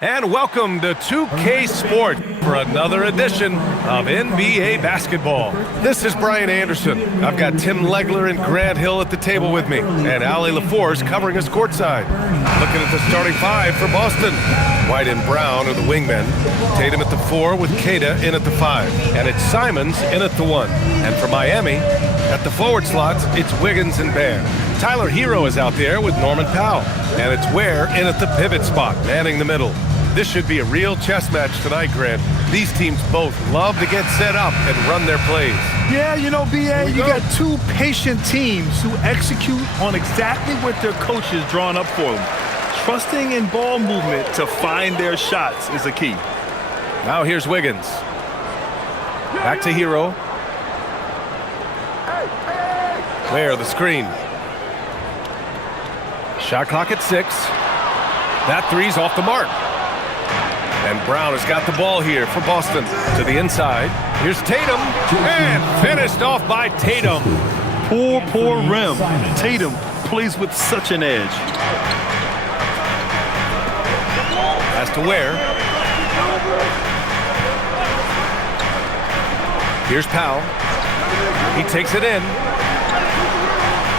And welcome to 2K Sport for another edition of NBA basketball. This is Brian Anderson. I've got Tim Legler and Grant Hill at the table with me, and Ali LaForce covering us courtside. Looking at the starting five for Boston. White and Brown are the wingmen. Tatum at the 4 with Kata in at the 5. And it's Simons in at the 1. And for Miami, at the forward slots, it's Wiggins and Bam. Tyler Hero is out there with Norman Powell. And it's Ware in at the pivot spot, manning the middle. This should be a real chess match tonight, Grant. These teams both love to get set up and run their plays. Yeah, you know, B.A., you got two patient teams who execute on exactly what their coaches drawn up for them. Trusting in ball movement to find their shots is a key. Now here's Wiggins. Back to Hero. Ware, the screen. Shot clock at 6. That three's off the mark. And Brown has got the ball here for Boston. To the inside. Here's Tatum. And finished off by Tatum. Poor rim. Tatum plays with such an edge. Pass to Ware. Here's Powell. He takes it in.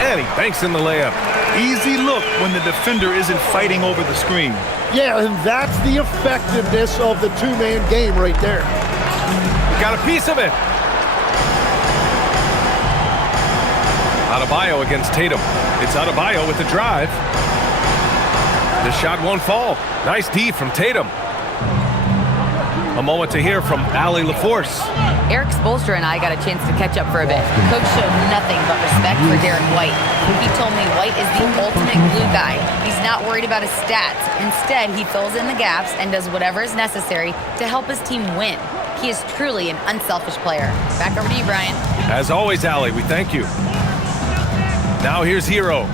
And he banks in the layup. Easy look when the defender isn't fighting over the screen. Yeah, and that's the effectiveness of the two-man game right there. Got a piece of it. Adebayo against Tatum. It's Adebayo with the drive. The shot won't fall. Nice D from Tatum. A moment to hear from Ali LaForce. Eric Spoelstra and I got a chance to catch up for a bit. Coach showed nothing but respect for Derek White. He told me White is the ultimate glue guy. He's not worried about his stats. Instead, he fills in the gaps and does whatever is necessary to help his team win. He is truly an unselfish player. Back over to you, Brian. As always, Ali, we thank you. Now here's Hero.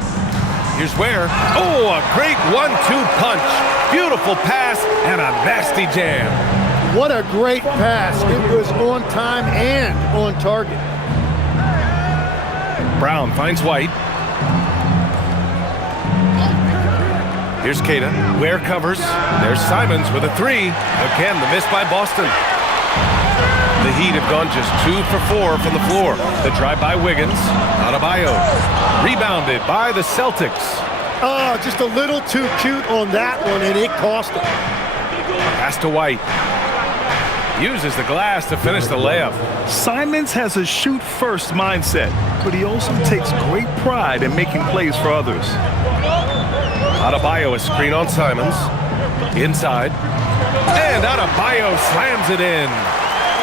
Here's Ware. Oh, a great 1-2 punch. Beautiful pass and a nasty jam. What a great pass. It was on time and on target. Brown finds White. Here's Kata. Ware covers. There's Simons with a 3. Again, the miss by Boston. The Heat have gone just 2 for 4 from the floor. The drive by Wiggins. Adebayo. Rebounded by the Celtics. Just a little too cute on that one, and it cost him. Pass to White. Uses the glass to finish the layup. Simons has a shoot-first mindset, but he also takes great pride in making plays for others. Adebayo a screen on Simons. Inside. And Adebayo slams it in.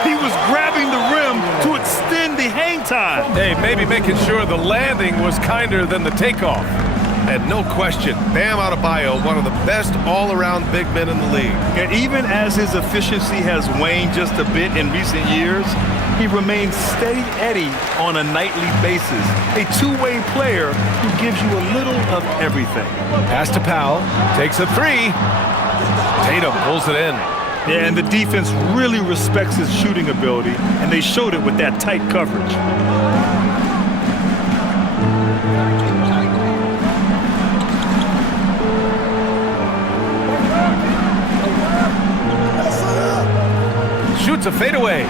He was grabbing the rim to extend the hang time. Hey, maybe making sure the landing was kinder than the takeoff. And no question, Bam Adebayo, one of the best all-around big men in the league. And even as his efficiency has waned just a bit in recent years, he remains steady Eddie on a nightly basis. A two-way player who gives you a little of everything. Pass to Powell, takes a 3. Tatum pulls it in. Yeah, and the defense really respects his shooting ability, and they showed it with that tight coverage. Shoots a fadeaway.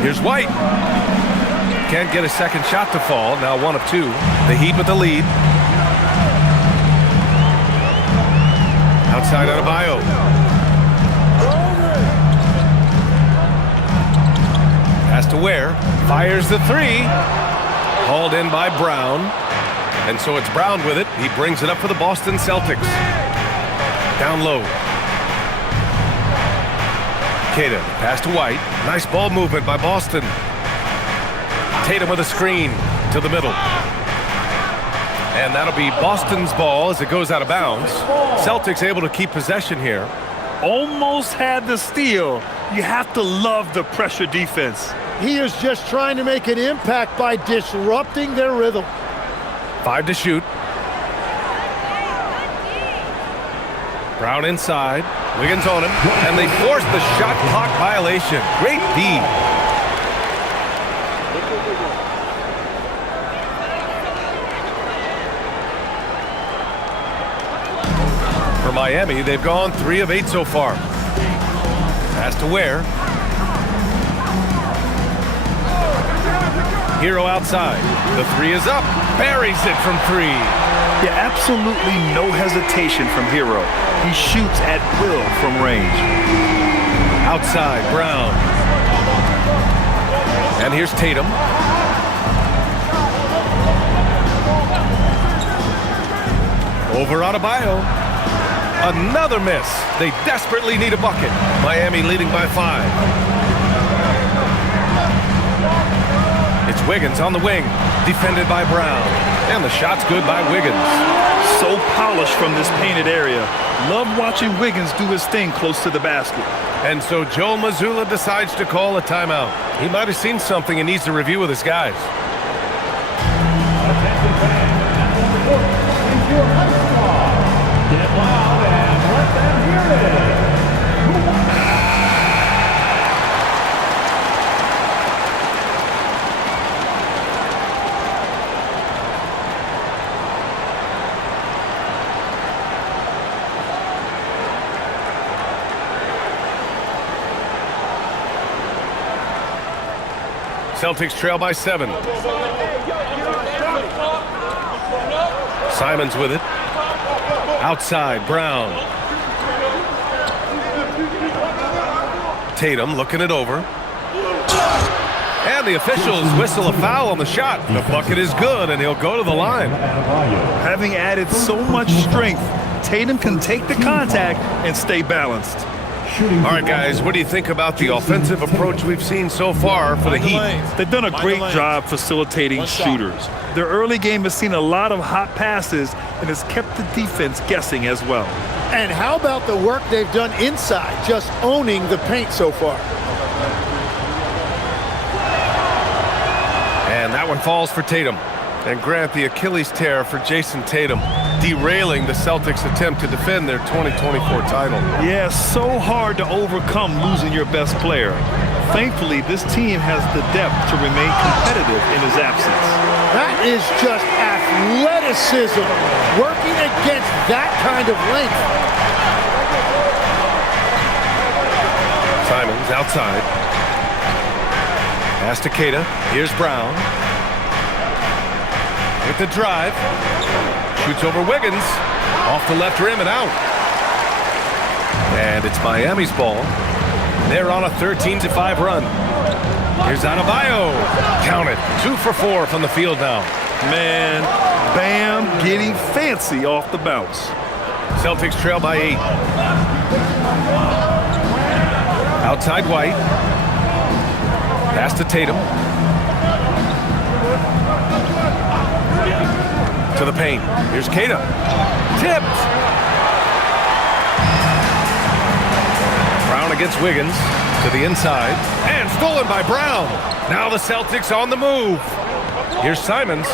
Here's White. Can't get a second shot to fall. Now 1 of 2. The Heat with the lead. Outside Adebayo. Pass to Ware. Fires the 3. Hauled in by Brown. And so it's Brown with it. He brings it up for the Boston Celtics. Down low. Kata, pass to White. Nice ball movement by Boston. Tatum with a screen to the middle. And that'll be Boston's ball as it goes out of bounds. Celtics able to keep possession here. Almost had the steal. You have to love the pressure defense. He is just trying to make an impact by disrupting their rhythm. 5 to shoot. Brown inside. Wiggins on him. And they force the shot clock violation. Great D. For Miami, they've gone 3 of 8 so far. Pass to Ware. Hero outside. The 3 is up. Buries it from 3. Yeah, absolutely no hesitation from Hero. He shoots at will from range. Outside, Brown. And here's Tatum. Over Adebayo. Another miss. They desperately need a bucket. Miami leading by 5. It's Wiggins on the wing, defended by Brown. And the shot's good by Wiggins. So polished from this painted area. Love watching Wiggins do his thing close to the basket. And so Joe Mazzulla decides to call a timeout. He might have seen something and needs to review with his guys. Get loud and let them hear it. Celtics trail by 7. Simons with it. Outside, Brown. Tatum looking it over. And the officials whistle a foul on the shot. The bucket is good, and he'll go to the line. Having added so much strength, Tatum can take the contact and stay balanced. All right, guys, what do you think about the offensive approach we've seen so far for the Heat? They've done a great job facilitating shooters. Their early game has seen a lot of hot passes and has kept the defense guessing as well. And how about the work they've done inside, just owning the paint so far? And that one falls for Tatum. And Grant, the Achilles tear for Jason Tatum, derailing the Celtics' attempt to defend their 2024 title. Yeah, so hard to overcome losing your best player. Thankfully, this team has the depth to remain competitive in his absence. That is just athleticism, working against that kind of length. Simons outside. Pass to Keita. Here's Brown. With the drive. Shoots over Wiggins. Off the left rim and out. And it's Miami's ball. They're on a 13-5 run. Here's Adebayo. Count it. 2 for 4 from the field now. Man, Bam getting fancy off the bounce. Celtics trail by 8. Outside White. Pass to Tatum. To the paint. Here's Keita. Tipped. Brown against Wiggins. To the inside. And stolen by Brown. Now the Celtics on the move. Here's Simons.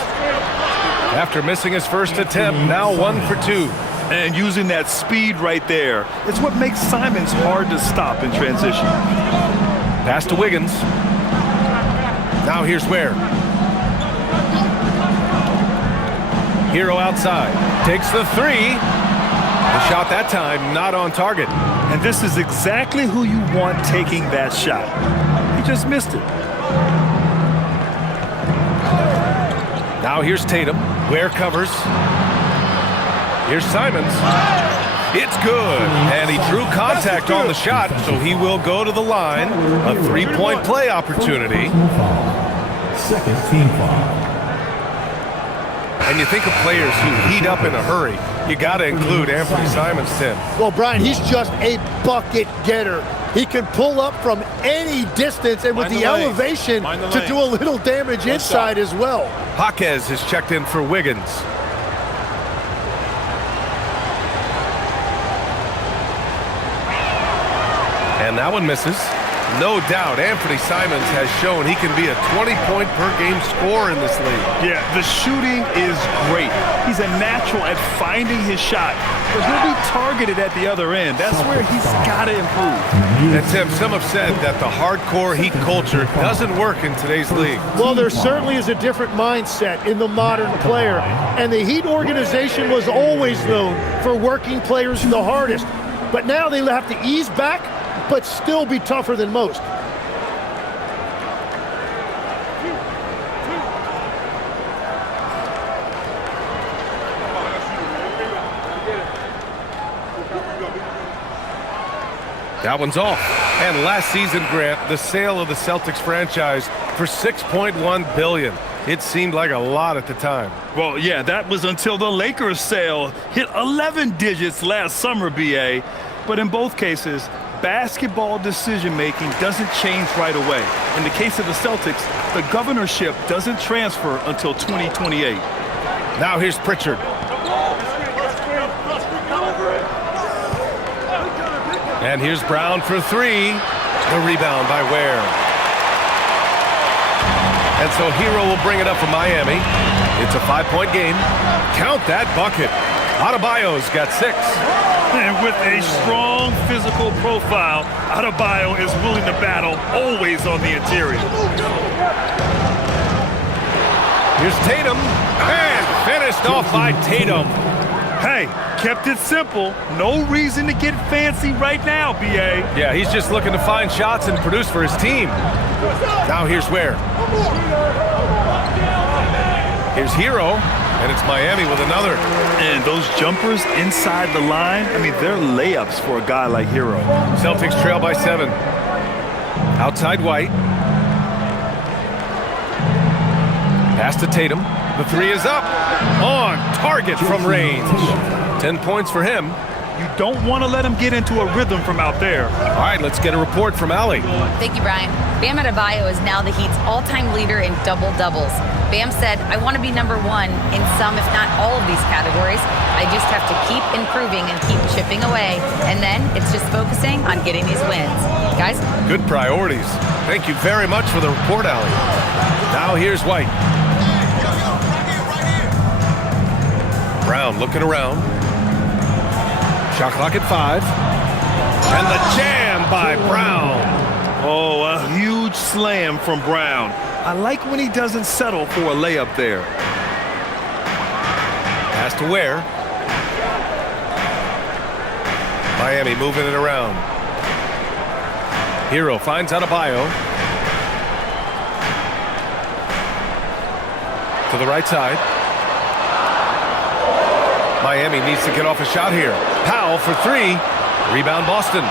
After missing his first attempt, now 1 for 2. And using that speed right there, it's what makes Simons hard to stop in transition. Pass to Wiggins. Now here's Ware. Hero outside. Takes the 3. The shot that time not on target. And this is exactly who you want taking that shot. He just missed it. Now here's Tatum. Ware covers. Here's Simons. It's good. And he drew contact on the shot, so he will go to the line. A 3-point play opportunity. Second team foul. And you think of players who heat up in a hurry. You got to include Anthony Simons, Tim. Well, Brian, he's just a bucket getter. He can pull up from any distance and with the elevation to do a little damage inside as well. Jaquez is checked in for Wiggins. And that one misses. No doubt, Anthony Simons has shown he can be a 20-point-per-game scorer in this league. Yeah, the shooting is great. He's a natural at finding his shot, but he'll be targeted at the other end. That's where he's got to improve. And Tim, some have said that the hardcore Heat culture doesn't work in today's league. Well, there certainly is a different mindset in the modern player, and the Heat organization was always known for working players the hardest. But now they have to ease back, but still be tougher than most. That one's off. And last season, Grant, the sale of the Celtics franchise for $6.1 billion. It seemed like a lot at the time. Well, yeah, that was until the Lakers sale hit 11 digits last summer, BA. But in both cases, basketball decision-making doesn't change right away. In the case of the Celtics, the governorship doesn't transfer until 2028. Now here's Pritchard. And here's Brown for three. The rebound by Ware. And so Hero will bring it up for Miami. It's a 5-point game. Count that bucket. Adebayo's got 6. And with a strong physical profile, Adebayo is willing to battle, always on the interior. Here's Tatum. And finished off by Tatum. Hey, kept it simple. No reason to get fancy right now, BA. Yeah, he's just looking to find shots and produce for his team. Now here's Ware. Here's Hero. And it's Miami with another. And those jumpers inside the line, I mean, they're layups for a guy like Hero. Celtics trail by 7. Outside White. Pass to Tatum. The three is up. On target from range. 10 points for him. You don't want to let him get into a rhythm from out there. All right, let's get a report from Allie. Thank you, Brian. Bam Adebayo is now the Heat's all-time leader in double-doubles. Bam said, I want to be number 1 in some, if not all of these categories. I just have to keep improving and keep chipping away. And then it's just focusing on getting these wins. Guys? Good priorities. Thank you very much for the report, Allie. Now here's White. Brown looking around. Shot clock at 5. And the jam by Brown. Oh, a huge slam from Brown. I like when he doesn't settle for a layup there. Pass to Ware. Miami moving it around. Hero finds Adebayo. To the right side. Miami needs to get off a shot here. Powell for 3. Rebound Boston.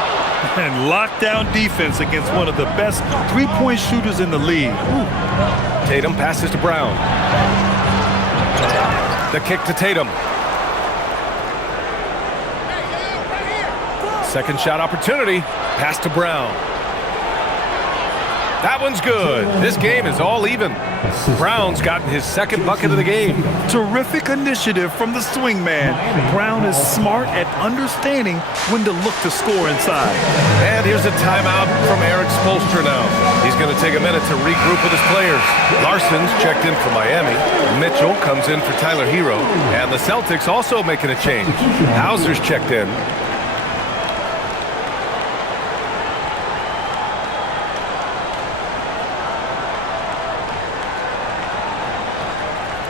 And lockdown defense against one of the best three-point shooters in the league. Tatum passes to Brown. The kick to Tatum. Second shot opportunity. Pass to Brown. That one's good. This game is all even. Brown's gotten his second bucket of the game. Terrific initiative from the swing man. Brown is smart at understanding when to look to score inside. And here's a timeout from Eric Spoelstra now. He's going to take a minute to regroup with his players. Larson's checked in for Miami. Mitchell comes in for Tyler Hero. And the Celtics also making a change. Hauser's checked in.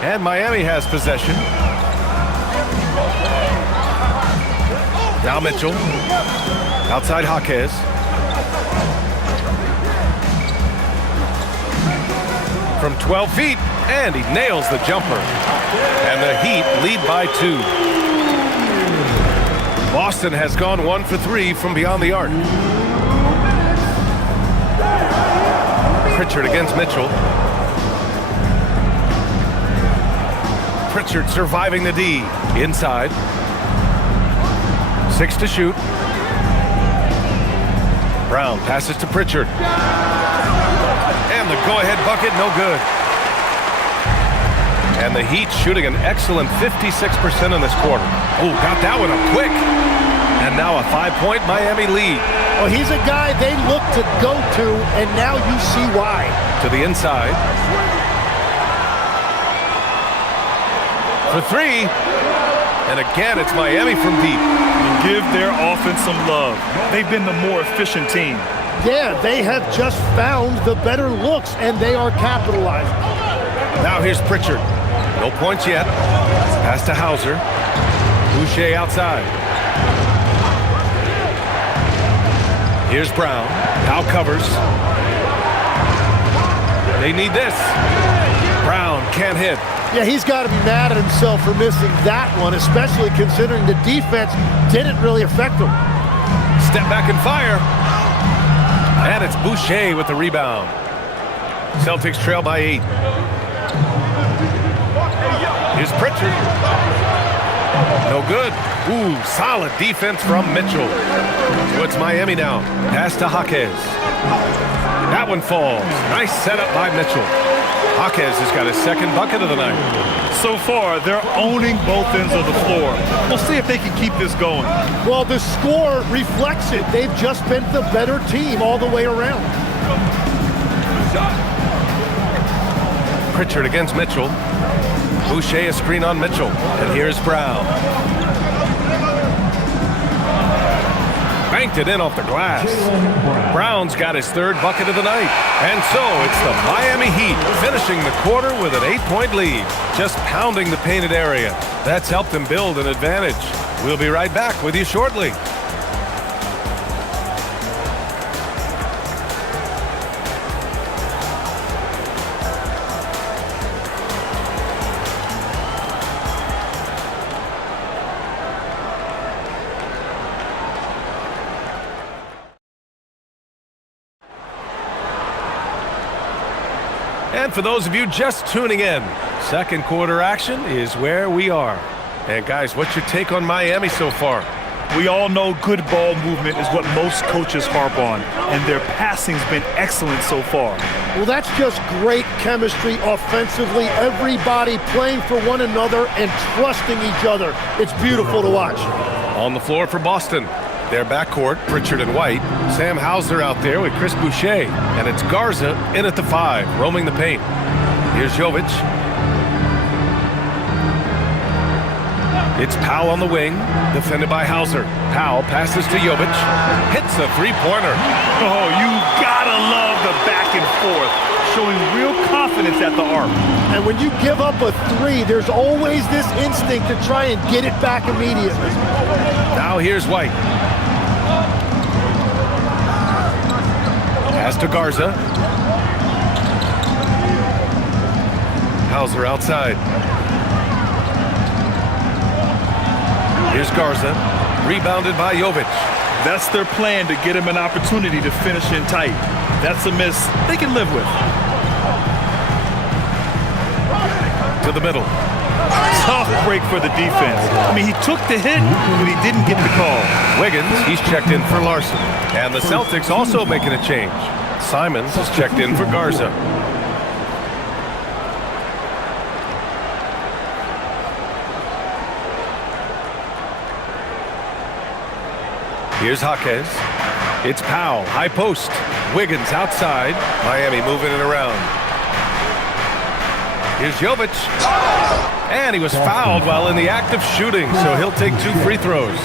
And Miami has possession. Now Mitchell. Outside Jaquez. From 12 feet. And he nails the jumper. And the Heat lead by 2. Boston has gone 1 for 3 from beyond the arc. Pritchard against Mitchell. Pritchard surviving the D. Inside. 6 to shoot. Brown passes to Pritchard. And the go-ahead bucket, no good. And the Heat shooting an excellent 56% in this quarter. Oh, got that one up quick. And now a 5-point Miami lead. Well, he's a guy they look to go to, and now you see why. To the inside. For three. And again, it's Miami from deep. Give their offense some love. They've been the more efficient team. Yeah, they have just found the better looks, and they are capitalizing. Now here's Pritchard. No points yet. Pass to Hauser. Boucher outside. Here's Brown. Now covers. They need this. Brown can't hit. Yeah, he's got to be mad at himself for missing that one, especially considering the defense didn't really affect him. Step back and fire. And it's Boucher with the rebound. Celtics trail by 8. Here's Pritchard. No good. Ooh, solid defense from Mitchell. So it's Miami now. Pass to Jaquez. That one falls. Nice setup by Mitchell. Jaquez has got his second bucket of the night. So far, they're owning both ends of the floor. We'll see if they can keep this going. Well, the score reflects it. They've just been the better team all the way around. Pritchard against Mitchell. Boucher a screen on Mitchell. And here's Brown. Banked it in off the glass. Brown's got his third bucket of the night. And so it's the Miami Heat finishing the quarter with an 8-point lead. Just pounding the painted area. That's helped them build an advantage. We'll be right back with you shortly. And for those of you just tuning in, second quarter action is where we are. And guys, what's your take on Miami so far? We all know good ball movement is what most coaches harp on, and their passing's been excellent so far. Well, that's just great chemistry offensively. Everybody playing for one another and trusting each other. It's beautiful to watch. On the floor for Boston. Their backcourt, Pritchard and White. Sam Hauser out there with Chris Boucher. And it's Garza in at the 5, roaming the paint. Here's Jovic. It's Powell on the wing, defended by Hauser. Powell passes to Jovic. Hits a three-pointer. Oh, you gotta love the back and forth, showing real confidence at the arc. And when you give up a 3, there's always this instinct to try and get it back immediately. Now here's White. Pass to Garza. Hauser outside. Here's Garza. Rebounded by Jovic. That's their plan, to get him an opportunity to finish in tight. That's a miss they can live with. To the middle. Tough break for the defense. I mean, he took the hit, but he didn't get the call. Wiggins, he's checked in for Larson. And the Celtics also making a change. Simons is checked in for Garza. Here's Jaquez. It's Powell, high post. Wiggins outside. Miami moving it around. Here's Jovic. And he was fouled while in the act of shooting, so he'll take 2 free throws.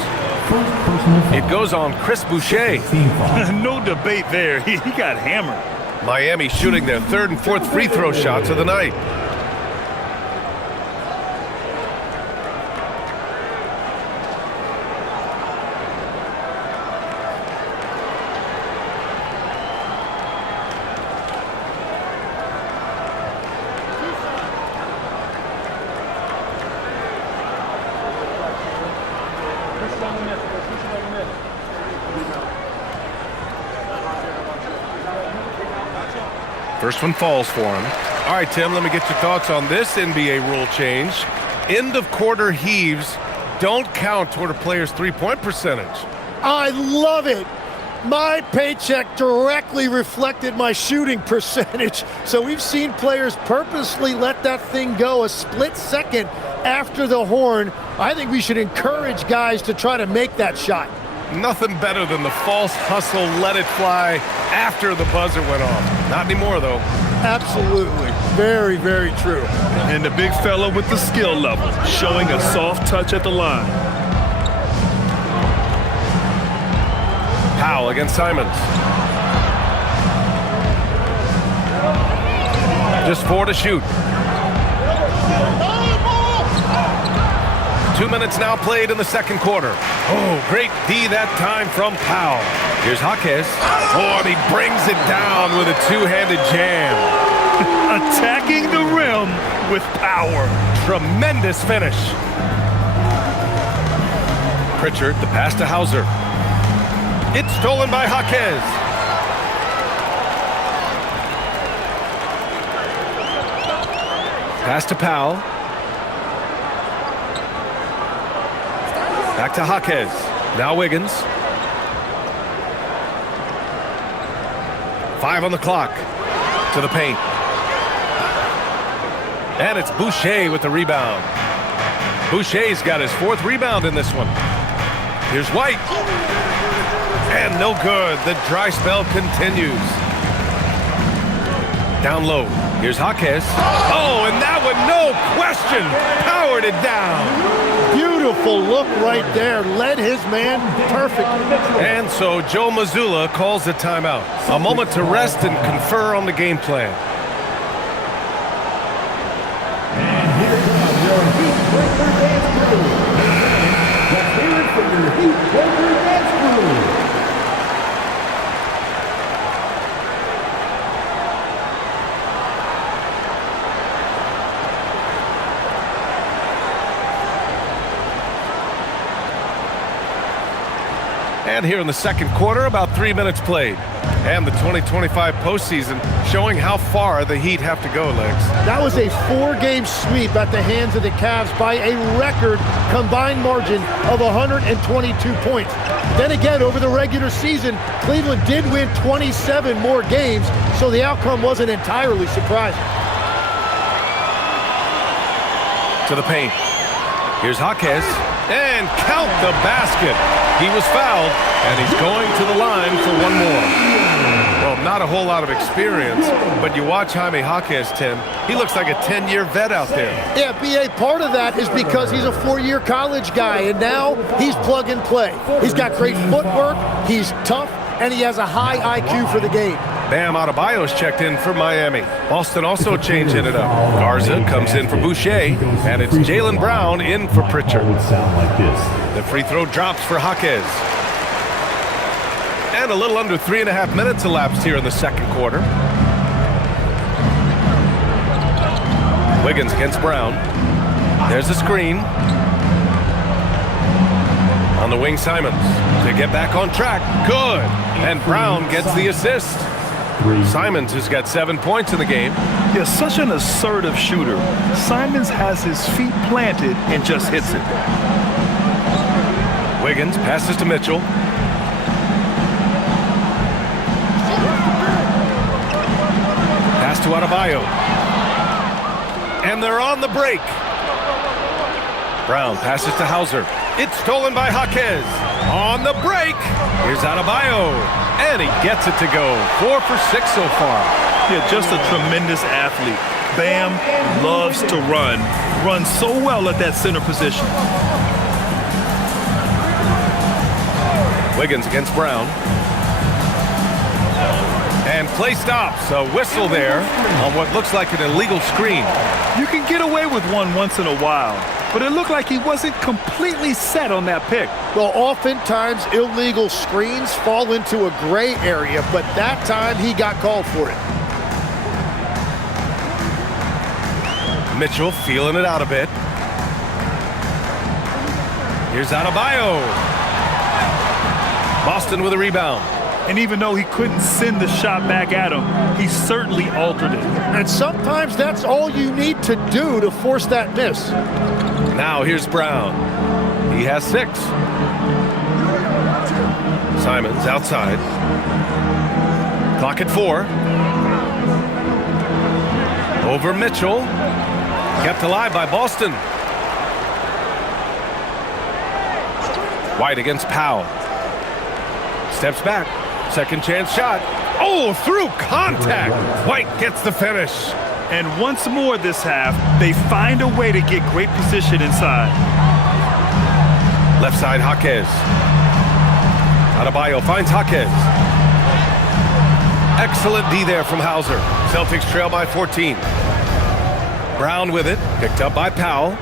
It goes on Chris Boucher. No debate there. He got hammered. Miami shooting their 3rd and 4th free throw shots of the night. First one falls for him. All right, Tim, let me get your thoughts on this NBA rule change. End of quarter heaves don't count toward a player's three-point percentage. I love it. My paycheck directly reflected my shooting percentage. So we've seen players purposely let that thing go a split second after the horn. I think we should encourage guys to try to make that shot. Nothing better than the false hustle, let it fly after the buzzer went off. Not anymore, though. Absolutely. Very, very true. And the big fella with the skill level, showing a soft touch at the line. Powell against Simons. Just 4 to shoot. 2 minutes now played in the second quarter. Oh, great D that time from Powell. Here's Jaquez. Oh, and he brings it down with a two-handed jam. Attacking the rim with power. Tremendous finish. Pritchard, the pass to Hauser. It's stolen by Jaquez. Pass to Powell. Back to Jaquez. Now Wiggins. 5 on the clock. To the paint. And it's Boucher with the rebound. Boucher's got his 4th rebound in this one. Here's White. And no good. The dry spell continues. Down low. Here's Jaquez. Oh, and that one, no question, powered it down. Beautiful look right there. Led his man perfectly. And so Joe Mazzulla calls the timeout. A moment to rest and confer on the game plan. And here comes your Heat Breaker Dance Crew. Let's hear it for your Heat Breaker Dance Crew. And here in the second quarter, about 3 minutes played. And the 2025 postseason showing how far the Heat have to go, Legs. That was a 4-game sweep at the hands of the Cavs by a record combined margin of 122 points. Then again, over the regular season, Cleveland did win 27 more games, so the outcome wasn't entirely surprising. To the paint. Here's Jaquez. And count the basket. He was fouled, and he's going to the line for one more. Well, not a whole lot of experience, but you watch Jaime Jaquez, Tim. He looks like a 10-year vet out there. Yeah, B.A., part of that is because he's a 4-year college guy, and now he's plug and play. He's got great footwork, he's tough, and he has a high IQ for the game. Bam Adebayo's checked in for Miami. Boston also changing it up. Garza comes in for Boucher, and it's Jaylen Brown in for Pritchard. It would sound like this. The free throw drops for Jaquez. And a little under 3.5 minutes elapsed here in the second quarter. Wiggins against Brown. There's the screen. On the wing, Simons to get back on track. Good. And Brown gets the assist. Simons has got 7 points in the game. Yeah, such an assertive shooter. Simons has his feet planted and just hits it. Wiggins passes to Mitchell. Pass to Adebayo. And they're on the break. Brown passes to Hauser. It's stolen by Jaquez. On the break. Here's Adebayo. And he gets it to go. 4 for 6 so far. Yeah, just a tremendous athlete. Bam loves to run. Runs so well at that center position. Wiggins against Brown. And play stops. A whistle there on what looks like an illegal screen. You can get away with one once in a while, but it looked like he wasn't completely set on that pick. Well, oftentimes illegal screens fall into a gray area, but that time he got called for it. Mitchell feeling it out a bit. Here's Adebayo. Boston with a rebound. And even though he couldn't send the shot back at him, he certainly altered it. And sometimes that's all you need to do to force that miss. Now here's Brown. He has 6. Simons outside. Clock at 4. Over Mitchell. Kept alive by Boston. White against Powell. Steps back. Second chance shot. Oh, through contact. White gets the finish. And once more this half, they find a way to get great position inside. Left side, Jaquez. Adebayo finds Jaquez. Excellent D there from Hauser. Celtics trail by 14. Brown with it. Picked up by Powell.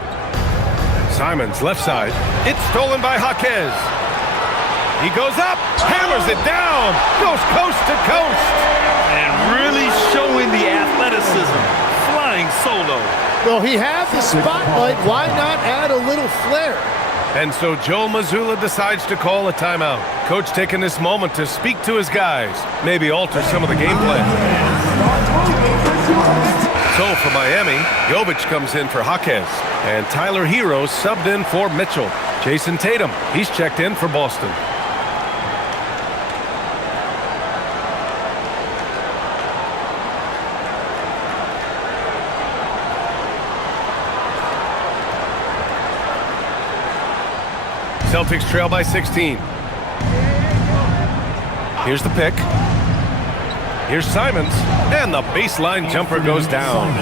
Simons, left side. It's stolen by Jaquez. He goes up, hammers it down, goes coast to coast. And really showing the athleticism, flying solo. Well, he has the spotlight. Why not add a little flair? And so Joe Mazzulla decides to call a timeout. Coach taking this moment to speak to his guys, maybe alter some of the game plan. So for Miami, Jovic comes in for Jaquez, and Tyler Hero subbed in for Mitchell. Jason Tatum, he's checked in for Boston. Celtics trail by 16. Here's the pick. Here's Simons, and the baseline jumper goes down.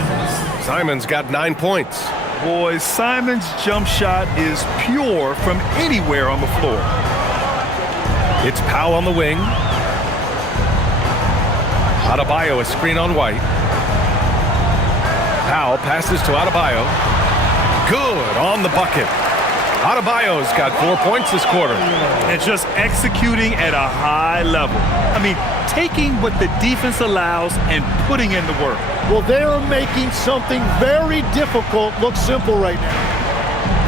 Simons got 9 points. Boys, Simons' jump shot is pure from anywhere on the floor. It's Powell on the wing. Adebayo, a screen on White. Powell passes to Adebayo. Good on the bucket. Adebayo's got 4 points this quarter. And just executing at a high level. I mean, taking what the defense allows and putting in the work. Well, they are making something very difficult look simple right now.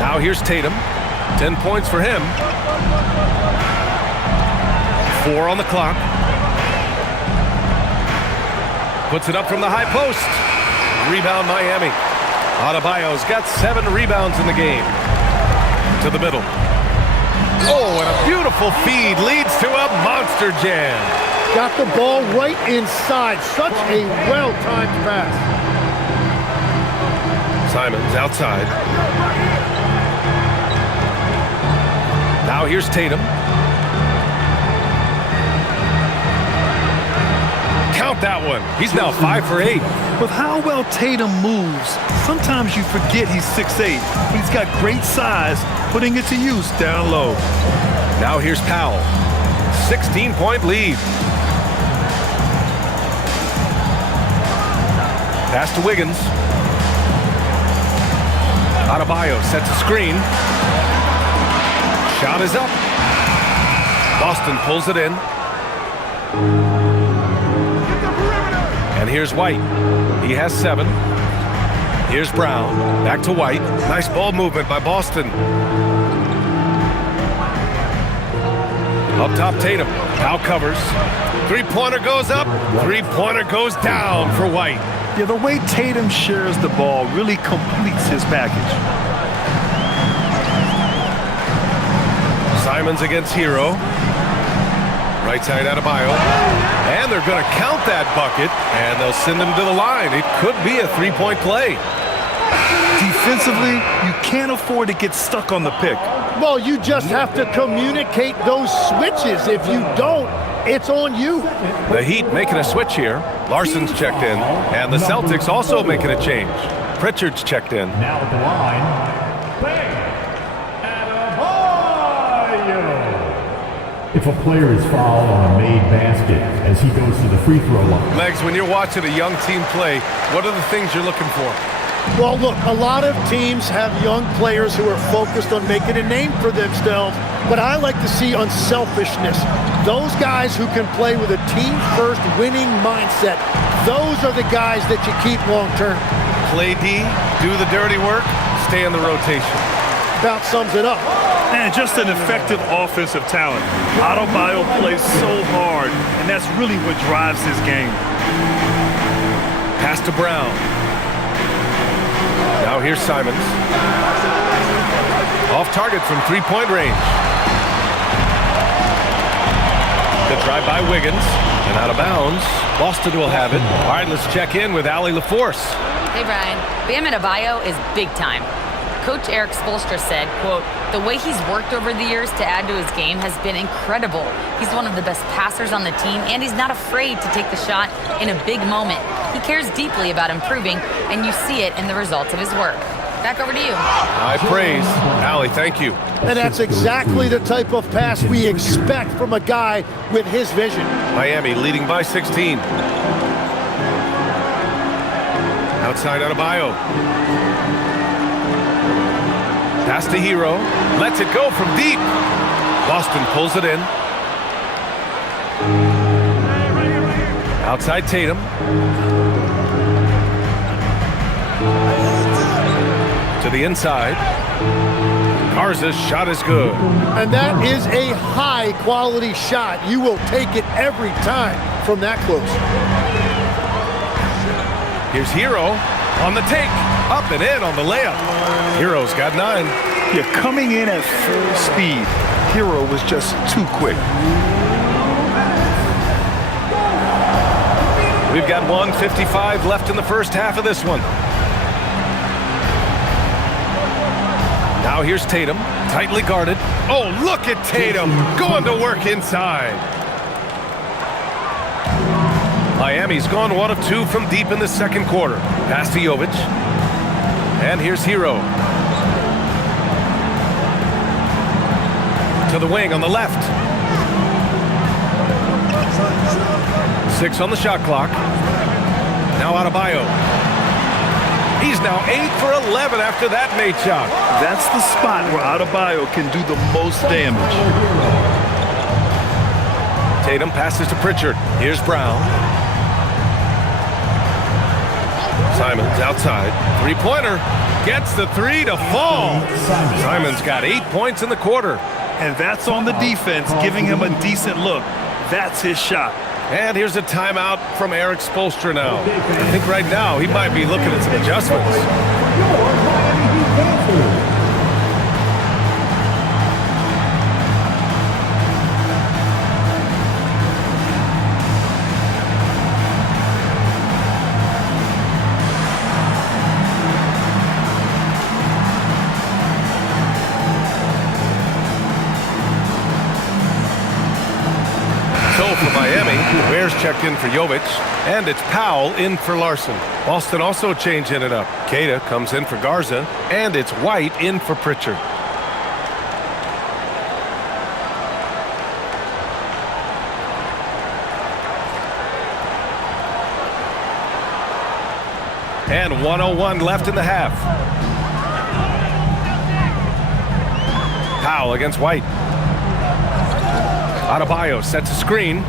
Now here's Tatum. 10 points for him. 4 on the clock. Puts it up from the high post. Rebound Miami. Adebayo's got 7 rebounds in the game. To the middle. Oh, and a beautiful feed leads to a monster jam. Got the ball right inside. Such a well-timed pass. Simons outside. Now here's Tatum. Count that one. He's now 5 for 8. With how well Tatum moves, sometimes you forget he's 6'8", but he's got great size, putting it to use down low. Now here's Powell. 16-point lead. Pass to Wiggins. Adebayo sets a screen. Shot is up. Boston pulls it in. And here's White. He has 7. Here's Brown. Back to White. Nice ball movement by Boston. Up top, Tatum. Now covers. Three-pointer goes up. Three-pointer goes down for White. Yeah, the way Tatum shares the ball really completes his package. Simons against Hero. Right side Adebayo. And they're going to count that bucket, and they'll send him to the line. It could be a three-point play. Defensively, you can't afford to get stuck on the pick. Well, you just have to communicate those switches. If you don't, it's on you. The Heat making a switch here. Larson's checked in, and the Celtics also making a change. Pritchard's checked in. Now at the line, bang! If a player is fouled on a made basket as he goes to the free throw line. Legs, when you're watching a young team play, what are the things you're looking for? Well, look, a lot of teams have young players who are focused on making a name for themselves, but I like to see unselfishness. Those guys who can play with a team-first winning mindset, those are the guys that you keep long-term. Play D, do the dirty work, stay in the rotation. About sums it up. And just an effective offensive talent. Adebayo plays so hard, and that's really what drives his game. Pass to Brown. Now here's Simons. Off target from three-point range. The drive by Wiggins, and out of bounds. Boston will have it. All right, let's check in with Allie LaForce. Hey, Brian. Bam Adebayo is big time. Coach Eric Spoelstra said, quote, "The way he's worked over the years to add to his game has been incredible. He's one of the best passers on the team, and he's not afraid to take the shot in a big moment. He cares deeply about improving, and you see it in the results of his work." Back over to you. High praise. Allie, thank you. And that's exactly the type of pass we expect from a guy with his vision. Miami leading by 16. Outside Adebayo. Pass to Hero. Lets it go from deep. Boston pulls it in. Outside Tatum. To the inside. Garza's shot is good. And that is a high-quality shot. You will take it every time from that close. Here's Hero on the take. Up and in on the layup. Hero's got 9. Yeah, coming in at full speed. Hero was just too quick. We've got 1:55 left in the first half of this one. Now here's Tatum, tightly guarded. Oh, look at Tatum going to work inside. Miami's gone 1 of 2 from deep in the second quarter. Pass to Jovic. And here's Hero. To the wing on the left. 6 on the shot clock. Now Adebayo. He's now 8 for 11 after that made shot. That's the spot where Adebayo can do the most damage. Tatum passes to Pritchard. Here's Brown. Simons outside. Three-pointer. Gets the 3 to fall. Simons got 8 points in the quarter. And that's on the defense, giving him a decent look. That's his shot. And here's a timeout from Eric Spoelstra now. I think right now he might be looking at some adjustments. For Miami, Ware's checked in for Jovic, and it's Powell in for Larson. Boston also changing it up. Queta comes in for Garza, and it's White in for Pritchard. And 1:01 left in the half. Powell against White. Adebayo sets a screen.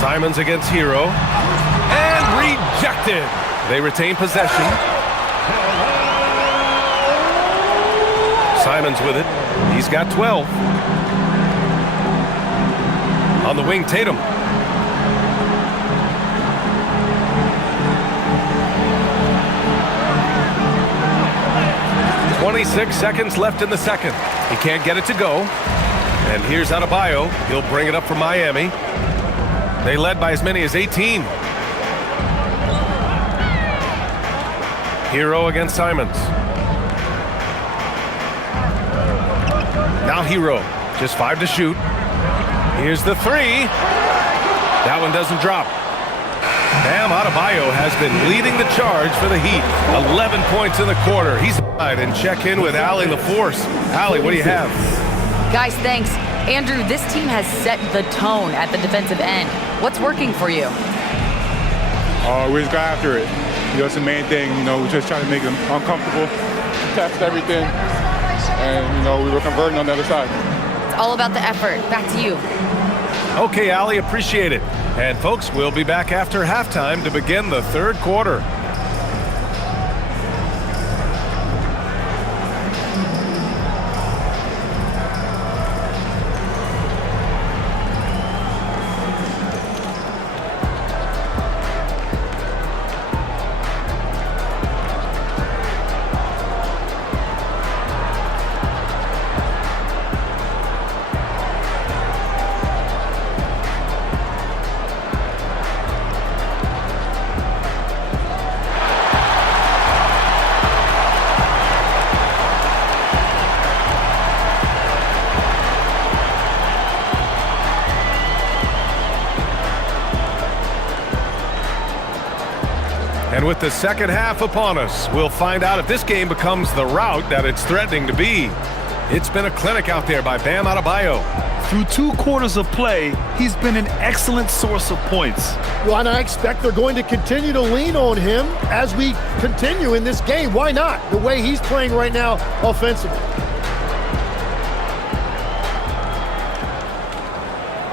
Simons against Hero. And rejected. They retain possession. Simons with it. He's got 12. On the wing, Tatum. .26 seconds left in the second. He can't get it to go. And here's Adebayo. He'll bring it up for Miami. They led by as many as 18. Hero against Simons. Now Hero. Just 5 to shoot. Here's the 3. That one doesn't drop. Bam Adebayo has been leading the charge for the Heat. 11 points in the quarter. He's inside and check in with Allie LaForce. Allie, what do you have? Guys, thanks. Andrew, this team has set the tone at the defensive end. What's working for you? We just got after it. It's the main thing. We're just trying to make them uncomfortable, test everything, and, we were converting on the other side. It's all about the effort. Back to you. Okay, Allie, appreciate it. And folks, we'll be back after halftime to begin the third quarter. And with the second half upon us, we'll find out if this game becomes the rout that it's threatening to be. It's been a clinic out there by Bam Adebayo. Through 2 quarters of play, he's been an excellent source of points. Well, and I expect they're going to continue to lean on him as we continue in this game. Why not? The way he's playing right now offensively.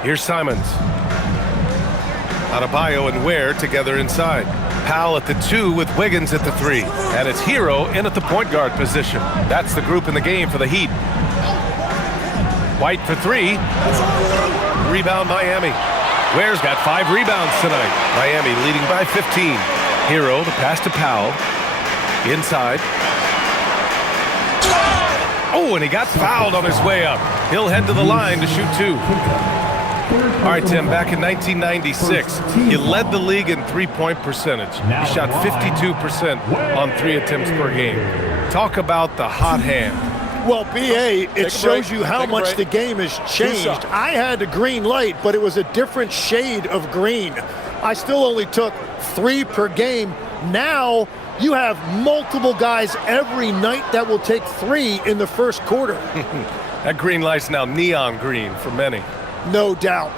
Here's Simons. Adebayo and Ware together inside. Powell at the 2 with Wiggins at the 3. And it's Hero in at the point guard position. That's the group in the game for the Heat. White for 3. Rebound Miami. Ware's got 5 rebounds tonight. Miami leading by 15. Hero, the pass to Powell. Inside. Oh, and he got fouled on his way up. He'll head to the line to shoot 2. All right, Tim, back in 1996, you led the league in three-point percentage. You shot 52% on 3 attempts per game. Talk about the hot hand. Well, BA, it shows you how much the game has changed. I had a green light, but it was a different shade of green. I still only took 3 per game. Now you have multiple guys every night that will take 3 in the first quarter. That green light's now neon green for many. No doubt.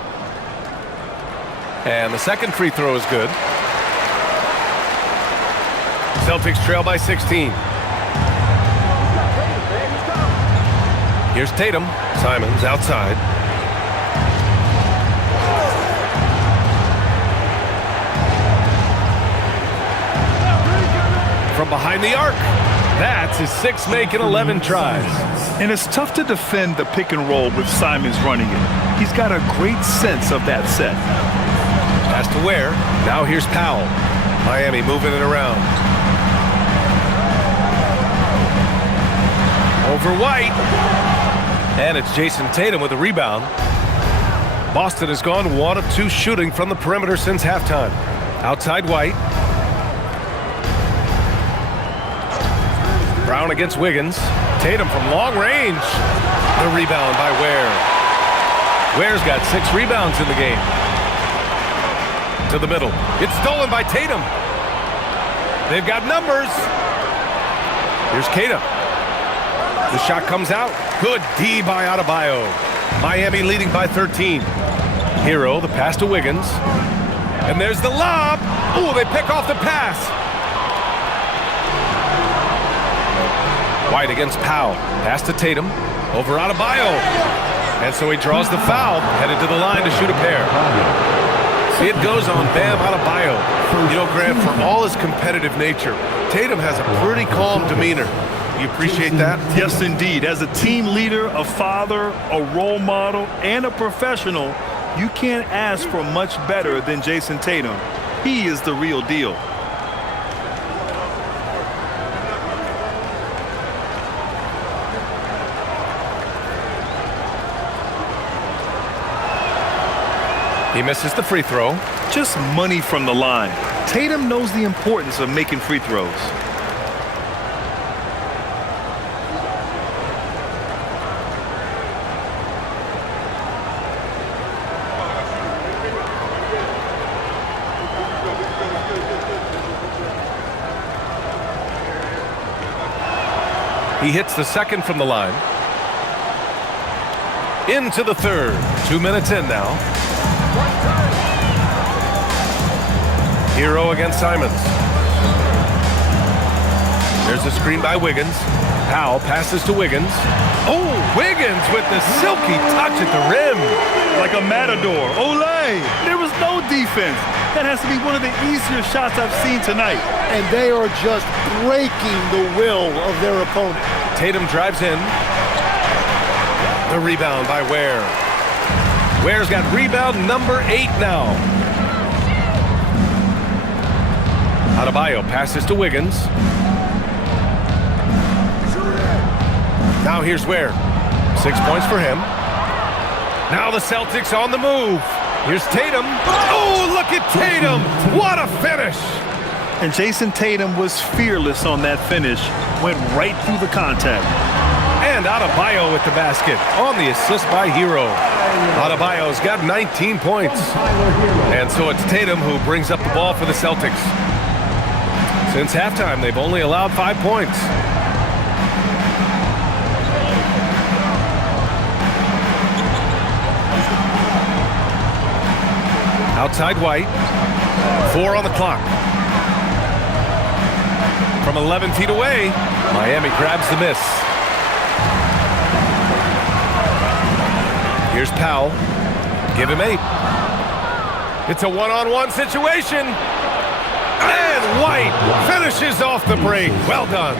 And the second free throw is good. Celtics trail by 16. Here's Tatum. Simons outside. From behind the arc. That's his 6th make in 11 tries. And it's tough to defend the pick and roll with Simons running it. He's got a great sense of that set. Pass to Ware. Now here's Powell. Miami moving it around. Over White. And it's Jason Tatum with a rebound. Boston has gone 1 of 2 shooting from the perimeter since halftime. Outside White. Brown against Wiggins. Tatum from long range. The rebound by Ware. Ware's got 6 rebounds in the game. To the middle. It's stolen by Tatum. They've got numbers. Here's Tatum. The shot comes out. Good D by Adebayo. Miami leading by 13. Hero, the pass to Wiggins. And there's the lob. Oh, they pick off the pass. White against Powell. Pass to Tatum. Over Adebayo. And so he draws the foul. Headed to the line to shoot a pair. See, it goes on Bam Adebayo. You know, Grant, for all his competitive nature, Tatum has a pretty calm demeanor. You appreciate that? Yes, indeed. As a team leader, a father, a role model, and a professional, you can't ask for much better than Jason Tatum. He is the real deal. He misses the free throw. Just money from the line. Tatum knows the importance of making free throws. He hits the second from the line. Into the third. 2 minutes in now. Hero against Simons. There's a screen by Wiggins. Powell passes to Wiggins. Oh, Wiggins with the silky touch at the rim. Like a matador. Olay! There was no defense. That has to be one of the easier shots I've seen tonight. And they are just breaking the will of their opponent. Tatum drives in. The rebound by Ware. Ware's got rebound number 8 now. Adebayo passes to Wiggins. Now here's Ware. 6 points for him. Now the Celtics on the move. Here's Tatum. Oh, look at Tatum. What a finish. And Jason Tatum was fearless on that finish. Went right through the contact. And Adebayo with the basket on the assist by Hero. Adebayo's got 19 points. And so it's Tatum who brings up the ball for the Celtics. Since halftime, they've only allowed 5 points. Outside White. 4 on the clock. From 11 feet away, Miami grabs the miss. Here's Powell. Give him 8. It's a one-on-one situation. And White finishes off the break. Well done.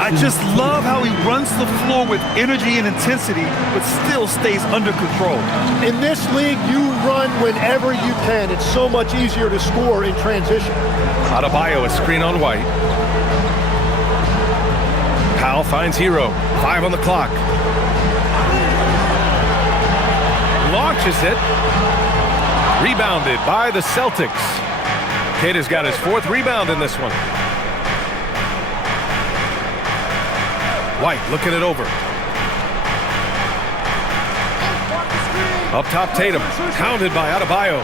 I just love how he runs the floor with energy and intensity, but still stays under control. In this league, you run whenever you can. It's so much easier to score in transition. Adebayo, a screen on White. Powell finds Hero. 5 on the clock. Launches it. Rebounded by the Celtics. Kata's got his 4th rebound in this one. White looking it over. Up top, Tatum. Counted by Adebayo.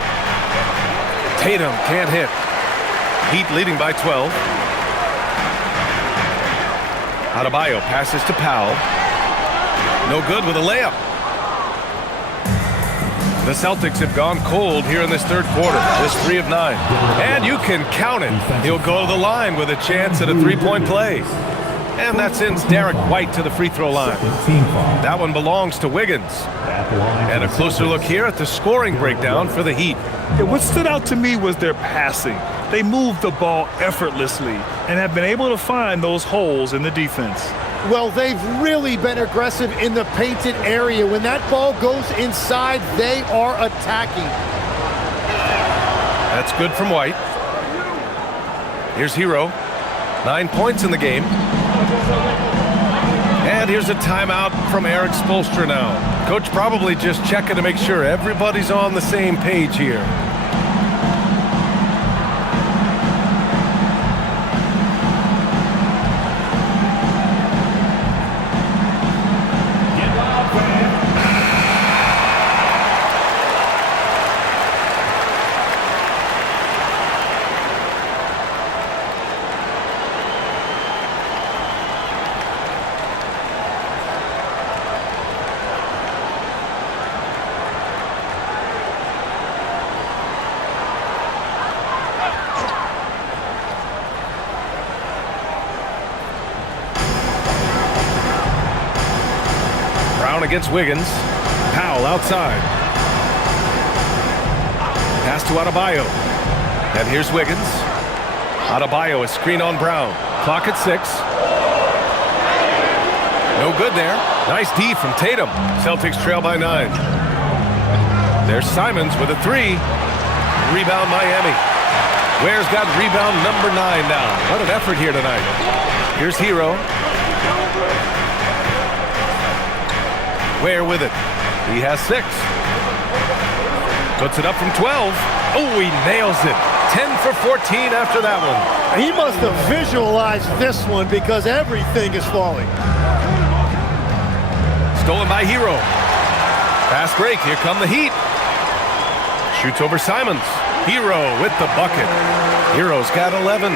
Tatum can't hit. Heat leading by 12. Adebayo passes to Powell. No good with a layup. The Celtics have gone cold here in this third quarter. Just 3 of 9. And you can count it. He'll go to the line with a chance at a 3-point play. And that sends Derek White to the free throw line. That one belongs to Wiggins. And a closer look here at the scoring breakdown for the Heat. Yeah, what stood out to me was their passing. They moved the ball effortlessly and have been able to find those holes in the defense. Well, they've really been aggressive in the painted area. When that ball goes inside, they are attacking. That's good from White. Here's Hero. 9 points in the game. And here's a timeout from Eric Spoelstra now. Coach probably just checking to make sure everybody's on the same page here. Against Wiggins. Powell outside. Pass to Adebayo. And here's Wiggins. Adebayo, a screen on Brown. Clock at 6. No good there. Nice D from Tatum. Celtics trail by 9. There's Simons with a 3. Rebound Miami. Ware's got rebound number 9 now. What an effort here tonight. Here's Hero. Ware with it. He has 6. Puts it up from 12. Oh, he nails it. 10 for 14 after that one. He must have visualized this one because everything is falling. Stolen by Hero. Fast break. Here come the Heat. Shoots over Simons. Hero with the bucket. Hero's got 11.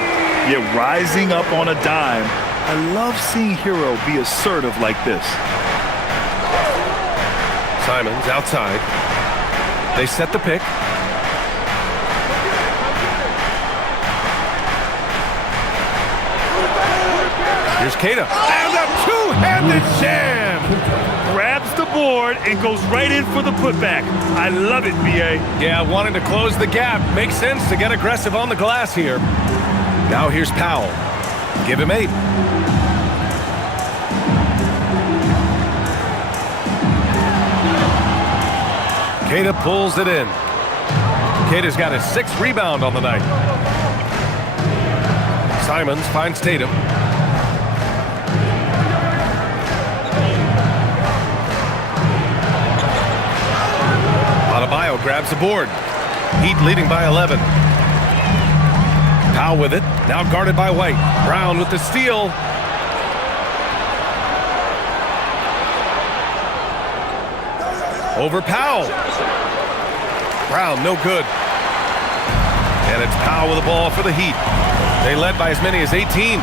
Yeah, rising up on a dime. I love seeing Hero be assertive like this. Simons outside. They set the pick. Here's Kata. And a two-handed jam. Grabs the board and goes right in for the putback. I love it, B.A. Yeah, wanting to close the gap. Makes sense to get aggressive on the glass here. Now here's Powell. Give him 8. Kata pulls it in. Kata's got his 6th rebound on the night. Simons finds Tatum. Adebayo grabs the board. Heat leading by 11. Powell with it. Now guarded by White. Brown with the steal. Over Powell. Brown, no good. And it's Powell with the ball for the Heat. They led by as many as 18.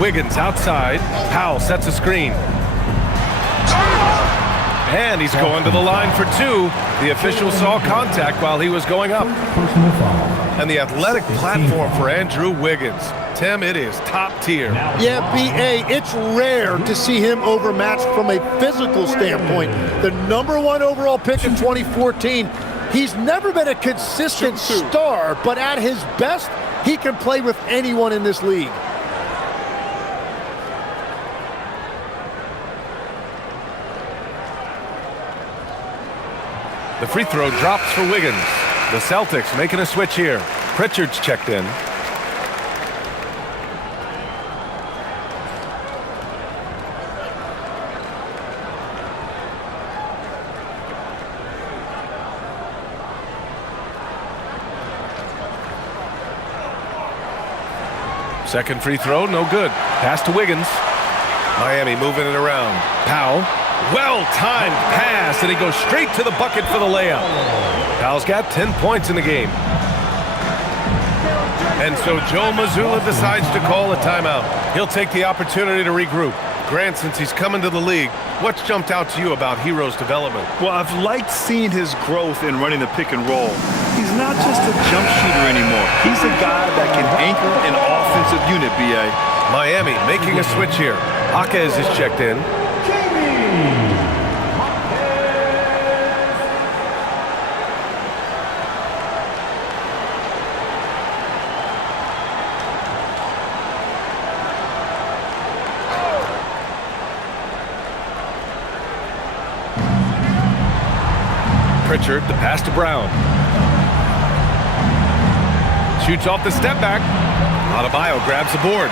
Wiggins outside. Powell sets a screen. And he's going to the line for two. The official saw contact while he was going up. And the athletic platform for Andrew Wiggins. Tim, it is top tier. Yeah, B.A., it's rare to see him overmatched from a physical standpoint. The #1 overall pick in 2014. He's never been a consistent star, but at his best, he can play with anyone in this league. The free throw drops for Wiggins. The Celtics making a switch here. Pritchard's checked in. Second free throw, no good. Pass to Wiggins. Miami moving it around. Powell. Well-timed pass, and he goes straight to the bucket for the layup. Powell's got 10 points in the game. And so Joe Mazzulla decides to call a timeout. He'll take the opportunity to regroup. Grant, since he's coming to the league, what's jumped out to you about Hero's development? Well, I've liked seeing his growth in running the pick and roll. He's not just a jump shooter anymore. He's a guy that can anchor an offensive unit, B.A. Miami making a switch here. Jaquez is checked in. Pritchard, the pass to Brown. Shoots off the step back. Adebayo grabs the board.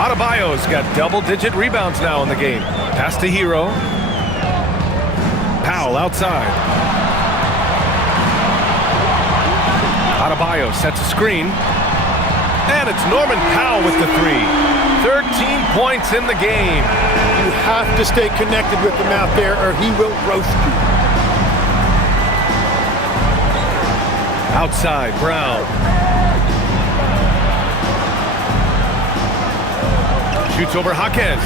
Adebayo's got double-digit rebounds now in the game. Pass to Hero. Powell outside. Adebayo sets a screen. And it's Norman Powell with the three. 13 points in the game. You have to stay connected with him out there or he will roast you. Outside, Brown. Shoots over Jaquez.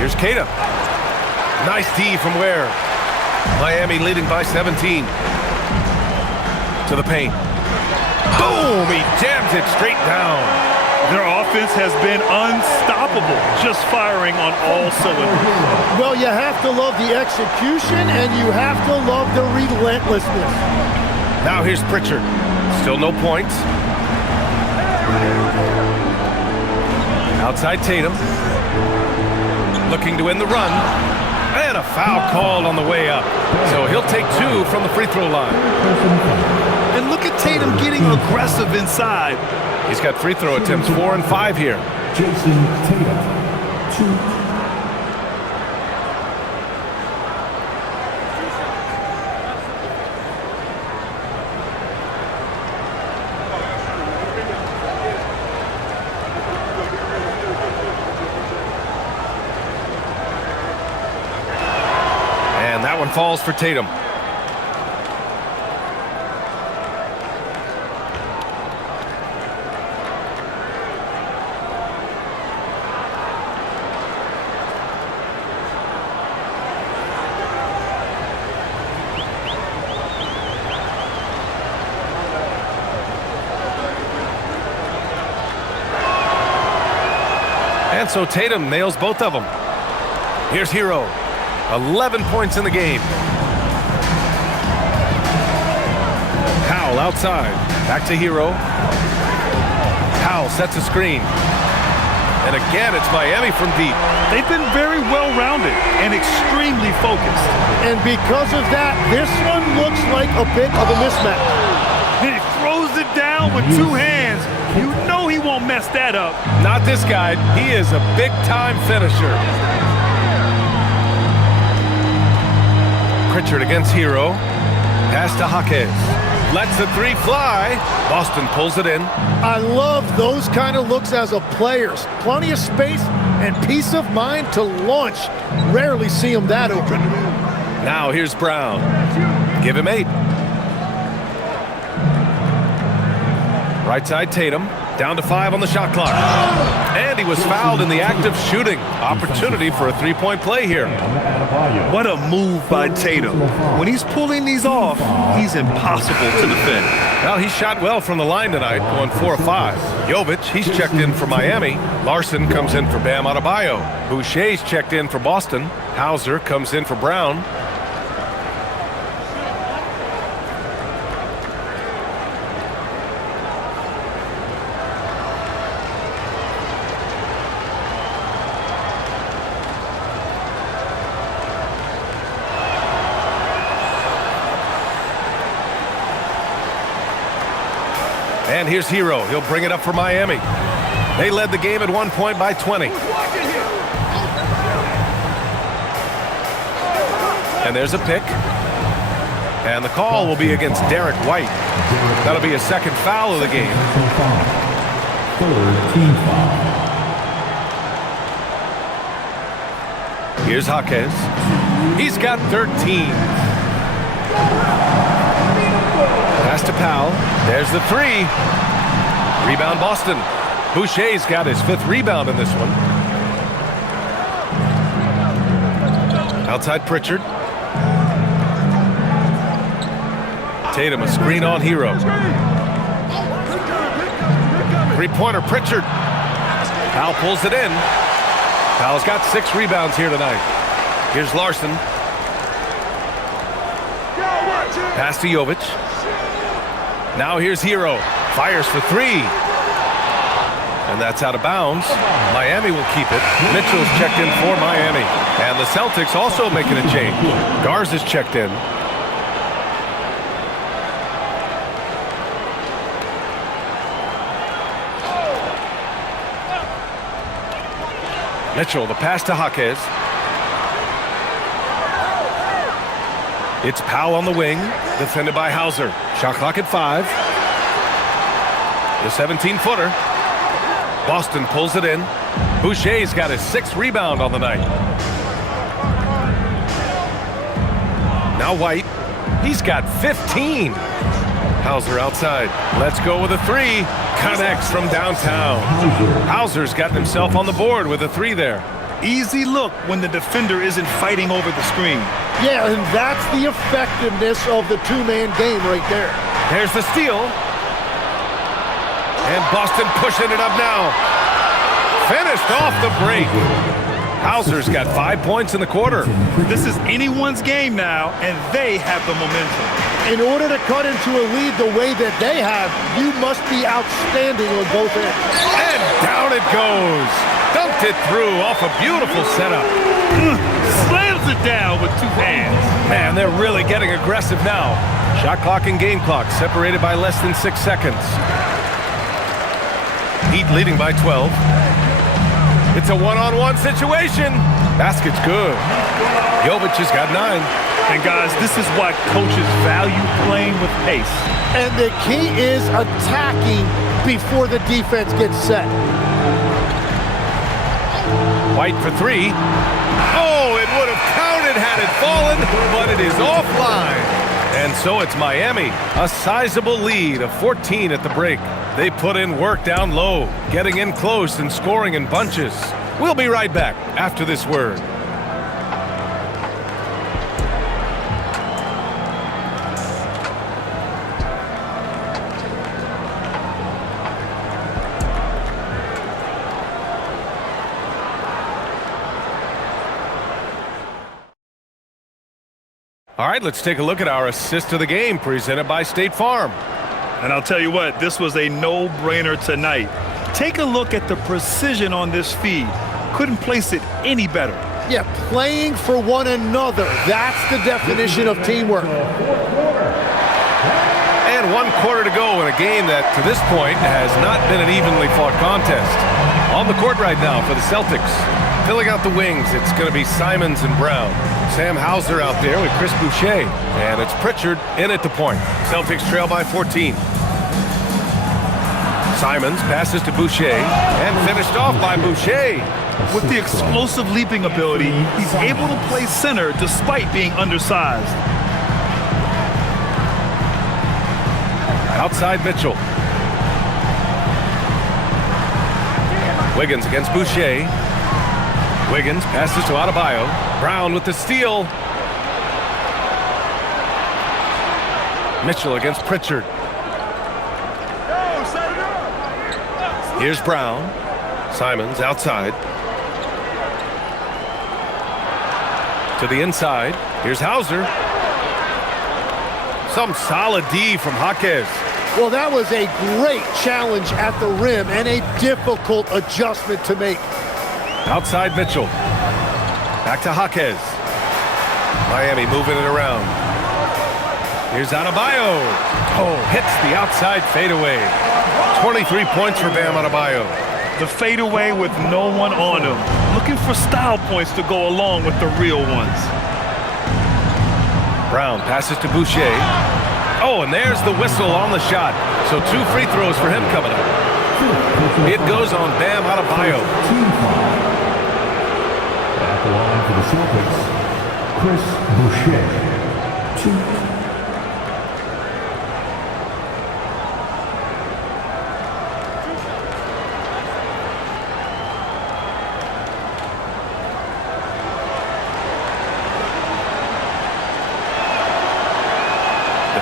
Here's Keita. Nice D from where? Miami leading by 17. To the paint. Boom! He jams it straight down. Their offense has been unstoppable, just firing on all cylinders. Well, you have to love the execution and you have to love the relentlessness. Now here's Pritchard. Still no points. Outside Tatum. Looking to win the run. And a foul called on the way up. So he'll take two from the free throw line. And look at Tatum getting aggressive inside. He's got free throw attempts 4 and 5 here. Jason Tatum, 2. And that one falls for Tatum. And so Tatum nails both of them. Here's Hero. 11 points in the game. Powell outside. Back to Hero. Powell sets a screen. And again, it's Miami from deep. They've been very well-rounded and extremely focused. And because of that, this one looks like a bit of a mismatch. And he throws it down with two hands. You know he won't mess that up. Not this guy. He is a big-time finisher. Pritchard against Hero. Pass to Jaquez. Lets the three fly. Boston pulls it in. I love those kind of looks as a player. Plenty of space and peace of mind to launch. Rarely see him that open. Now here's Brown. Give him 8. Right side Tatum. Down to 5 on the shot clock. And he was fouled in the act of shooting. Opportunity for a three-point play here. What a move by Tatum. When he's pulling these off, he's impossible to defend. Well, he shot well from the line tonight, going 4 of 5. Jovic, he's checked in for Miami. Larson comes in for Bam Adebayo. Boucher's checked in for Boston. Hauser comes in for Brown. And here's Hero. He'll bring it up for Miami. They led the game at one point by 20. And there's a pick. And the call will be against Derek White. That'll be a second foul of the game. Third team foul. Here's Jaquez. He's got 13. Pass to Powell. There's the 3. Rebound Boston. Boucher's got his 5th rebound in this one. Outside Pritchard. Tatum a screen on Hero. Three-pointer Pritchard. Powell pulls it in. Powell's got 6 rebounds here tonight. Here's Larson. Pass to Jovic. Now here's Hero. Fires for 3. And that's out of bounds. Miami will keep it. Mitchell's checked in for Miami. And the Celtics also making a change. Garza's checked in. Mitchell, the pass to Jaquez. It's Powell on the wing, defended by Hauser. Shot clock at 5. The 17-footer. Boston pulls it in. Boucher's got his 6th rebound on the night. Now White. He's got 15. Hauser outside. Let's go with a 3. Connects from downtown. Hauser's gotten himself on the board with a 3 there. Easy look when the defender isn't fighting over the screen. Yeah, and that's the effectiveness of the two-man game right there. There's the steal. And Boston pushing it up now. Finished off the break. Hauser's got 5 points in the quarter. This is anyone's game now, and they have the momentum. In order to cut into a lead the way that they have, you must be outstanding on both ends. And down it goes. Dumped it through off a beautiful setup. Slams it down with 2 hands. Man, they're really getting aggressive now. Shot clock and game clock separated by less than 6 seconds. Heat leading by 12. It's a one-on-one situation. Basket's good. Jovic has got 9. And guys, this is why coaches value playing with pace. And the key is attacking before the defense gets set. White for 3. Oh, it would have counted had it fallen, but it is offline. And so it's Miami, a sizable lead of 14 at the break. They put in work down low, getting in close and scoring in bunches. We'll be right back after this word. All right, let's take a look at our assist of the game presented by State Farm. And I'll tell you what, this was a no-brainer tonight. Take a look at the precision on this feed. Couldn't place it any better. Yeah, playing for one another. That's the definition of teamwork. And 1 quarter to go in a game that, to this point, has not been an evenly fought contest. On the court right now for the Celtics. Filling out the wings, it's going to be Simons and Brown. Sam Hauser out there with Chris Boucher. And it's Pritchard in at the point. Celtics trail by 14. Simons passes to Boucher. And finished off by Boucher. With the explosive leaping ability, he's able to play center despite being undersized. Outside Mitchell. Wiggins against Boucher. Wiggins passes to Adebayo. Brown with the steal. Mitchell against Pritchard. Here's Brown. Simons outside. To the inside. Here's Hauser. Some solid D from Jaquez. Well, that was a great challenge at the rim and a difficult adjustment to make. Outside Mitchell. Back to Jaquez. Miami moving it around. Here's Adebayo. Oh, hits the outside fadeaway. 23 points for Bam Adebayo. The fadeaway with no one on him. Looking for style points to go along with the real ones. Brown passes to Boucher. Oh, and there's the whistle on the shot. So 2 free throws for him coming up. It goes on Bam Adebayo. At the line for the Celtics, Chris Boucher. 2.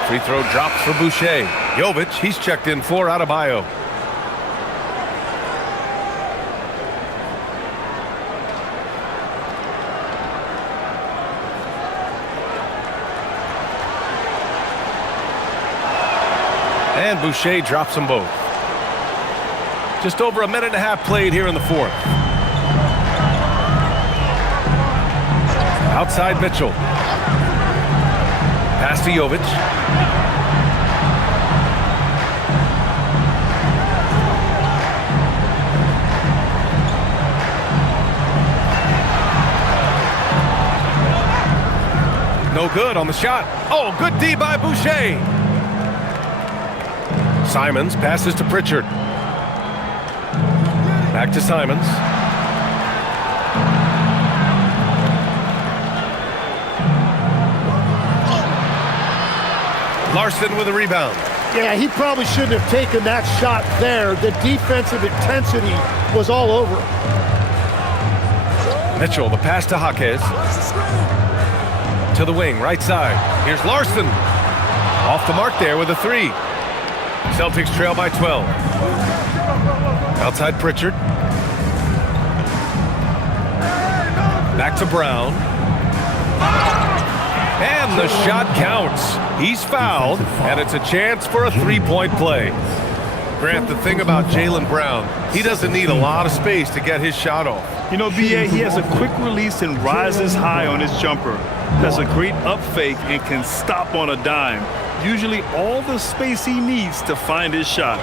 Free throw drops for Boucher. Jovic, he's checked in for Adebayo. And Boucher drops them both. Just over a minute and a half played here in the fourth. Outside Mitchell. Pass to Jovic. No good on the shot. Oh, good D by Boucher. Simons passes to Pritchard. Back to Simons. Larson with a rebound. Yeah, he probably shouldn't have taken that shot there. The defensive intensity was all over him. Mitchell, the pass to Jaquez. To the wing, right side. Here's Larson. Off the mark there with a 3. Celtics trail by 12. Outside Pritchard. Back to Brown. And the shot counts. He's fouled, and it's a chance for a 3-point play. Grant, the thing about Jaylen Brown, he doesn't need a lot of space to get his shot off. You know, B.A., he has a quick release and rises high on his jumper. Has a great up fake and can stop on a dime. Usually all the space he needs to find his shot.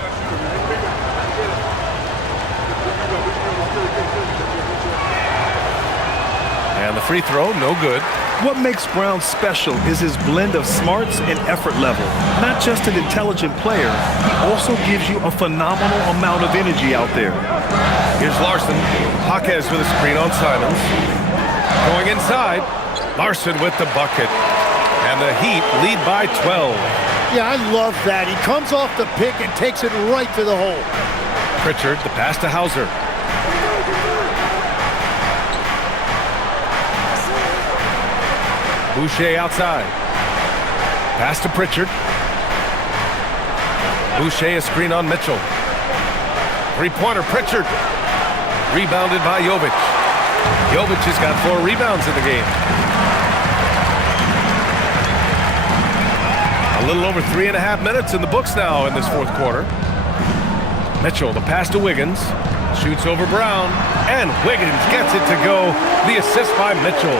And the free throw, no good. What makes Brown special is his blend of smarts and effort level. Not just an intelligent player, he also gives you a phenomenal amount of energy out there. Here's Larson. Jaquez with a screen on Simons. Going inside. Larson with the bucket. And the Heat lead by 12. Yeah, I love that. He comes off the pick and takes it right to the hole. Pritchard, the pass to Hauser. Boucher outside. Pass to Pritchard. Boucher a screen on Mitchell. Three-pointer Pritchard. Rebounded by Jovic. Jovic has got 4 rebounds in the game. A little over 3.5 minutes in the books now in this fourth quarter. Mitchell, the pass to Wiggins. Shoots over Brown. And Wiggins gets it to go. The assist by Mitchell.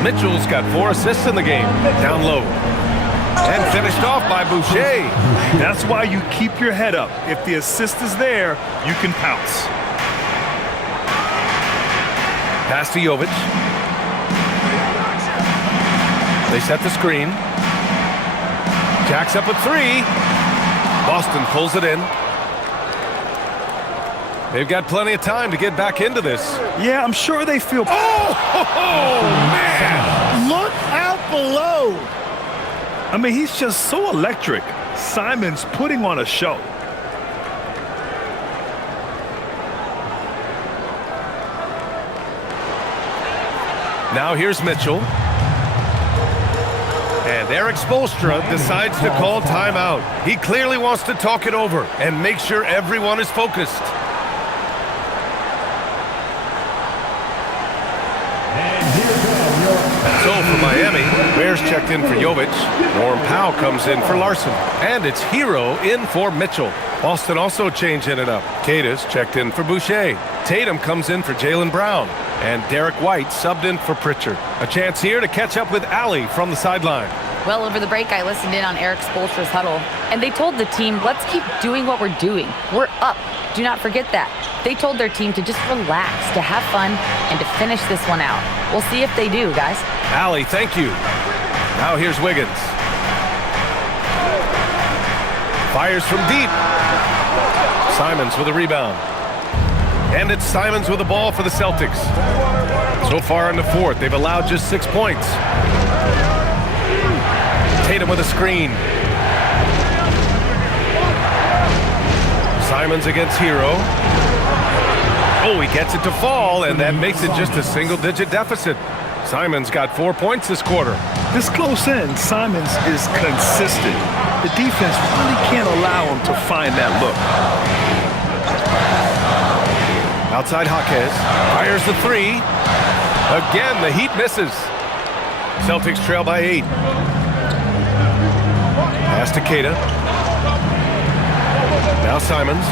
Mitchell's got 4 assists in the game. Down low. And finished off by Boucher. That's why you keep your head up. If the assist is there, you can pounce. Pass to Jovic. They set the screen. Jacks up a 3. Boston pulls it in. They've got plenty of time to get back into this. Yeah, I'm sure they feel... Oh, man! Look out below. I mean, he's just so electric. Simons putting on a show. Now here's Mitchell. And Eric Spoelstra decides to call timeout. He clearly wants to talk it over and make sure everyone is focused. So for Miami, Bears checked in for Jovic. Norm Powell comes in for Larson. And it's Hero in for Mitchell. Boston also changing it up. Cadiz checked in for Boucher. Tatum comes in for Jaylen Brown. And Derek White subbed in for Pritchard. A chance here to catch up with Allie from the sideline. Well, over the break, I listened in on Eric Spoelstra's huddle, and they told the team, let's keep doing what we're doing. We're up. Do not forget that. They told their team to just relax, to have fun, and to finish this one out. We'll see if they do, guys. Allie, thank you. Now here's Wiggins. Fires from deep. Simons with a rebound. And it's Simons with the ball for the Celtics. So far in the fourth, they've allowed just 6 points. Tatum with a screen. Simons against Hero. Oh, he gets it to fall, and that makes it just a single-digit deficit. Simons got 4 points this quarter. This close in, Simons is consistent. The defense really can't allow him to find that look. Outside Jaquez. Fires the three. Again, the Heat misses. Celtics trail by 8. Pass to Queta. Now Simons.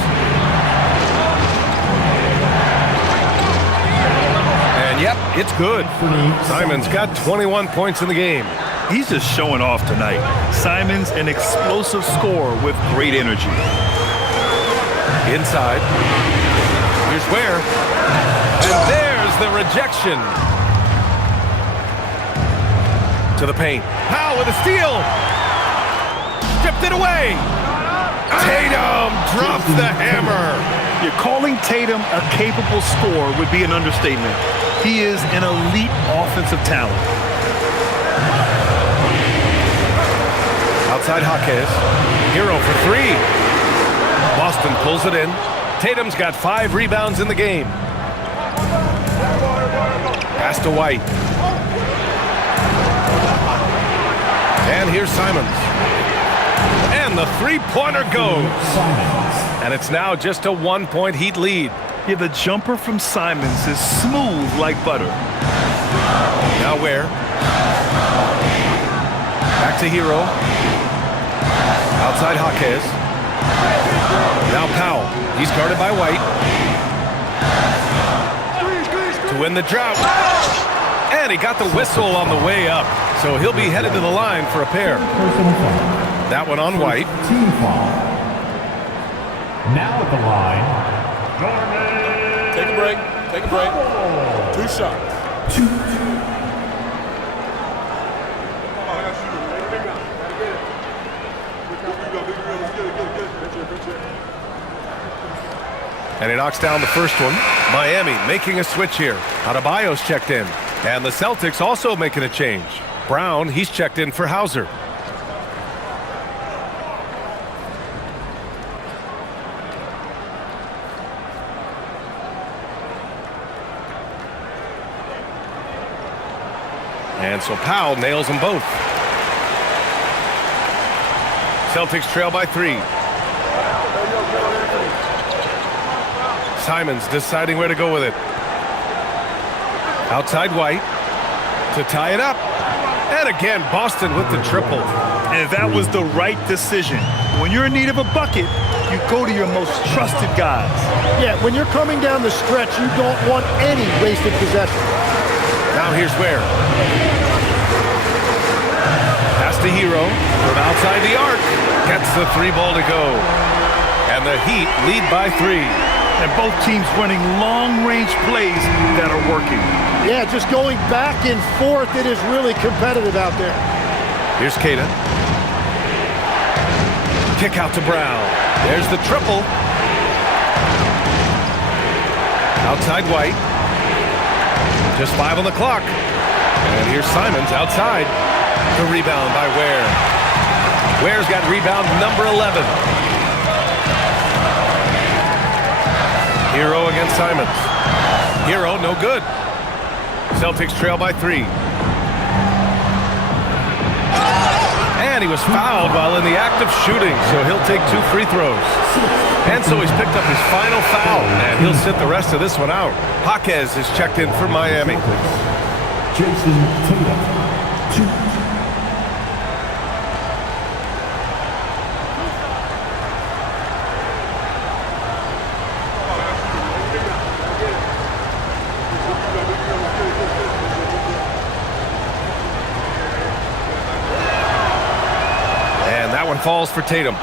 And yep, it's good. Simons got 21 points in the game. He's just showing off tonight. Simons, an explosive scorer with great energy. Inside. Here's Ware. And there's the rejection. To the paint. Powell with a steal. Stripped it away. Tatum drops the hammer. You're calling Tatum a capable scorer would be an understatement. He is an elite offensive talent. Outside Jaquez. Hero for 3. Boston pulls it in. Tatum's got 5 rebounds in the game. Pass to White. And here's Simons. And the three-pointer goes. And it's now just a 1-point Heat lead. Yeah, the jumper from Simons is smooth like butter. Now Ware. Back to Hero. Outside Jaquez. Now Powell. He's guarded by White. To win the drought. And he got the whistle on the way up. So he'll be headed to the line for a pair. That one on White. Team foul. Now at the line. Take a break. Take a break. 2 shots. And he knocks down the first one. Miami making a switch here. Adebayo's checked in. And the Celtics also making a change. Brown, he's checked in for Hauser. And so Powell nails them both. Celtics trail by 3. Simons deciding where to go with it. Outside White to tie it up. And again, Boston with the triple. And that was the right decision. When you're in need of a bucket, you go to your most trusted guys. Yeah, when you're coming down the stretch, you don't want any wasted possession. Now here's Ware. Pass to Hero from outside the arc. Gets the 3 ball to go. And the Heat lead by 3. And both teams running long-range plays that are working. Yeah, just going back and forth, it is really competitive out there. Here's Queta. Kick out to Brown. There's the triple. Outside White. Just 5 on the clock. And here's Simons outside. The rebound by Ware. Ware's got rebound number 11. Hero against Simons. Hero, no good. Celtics trail by 3. And he was fouled while in the act of shooting, so he'll take 2 free throws. And so he's picked up his final foul, and he'll sit the rest of this one out. Jaquez is checked in for Miami. Jason Tatum, 2. Falls for Tatum.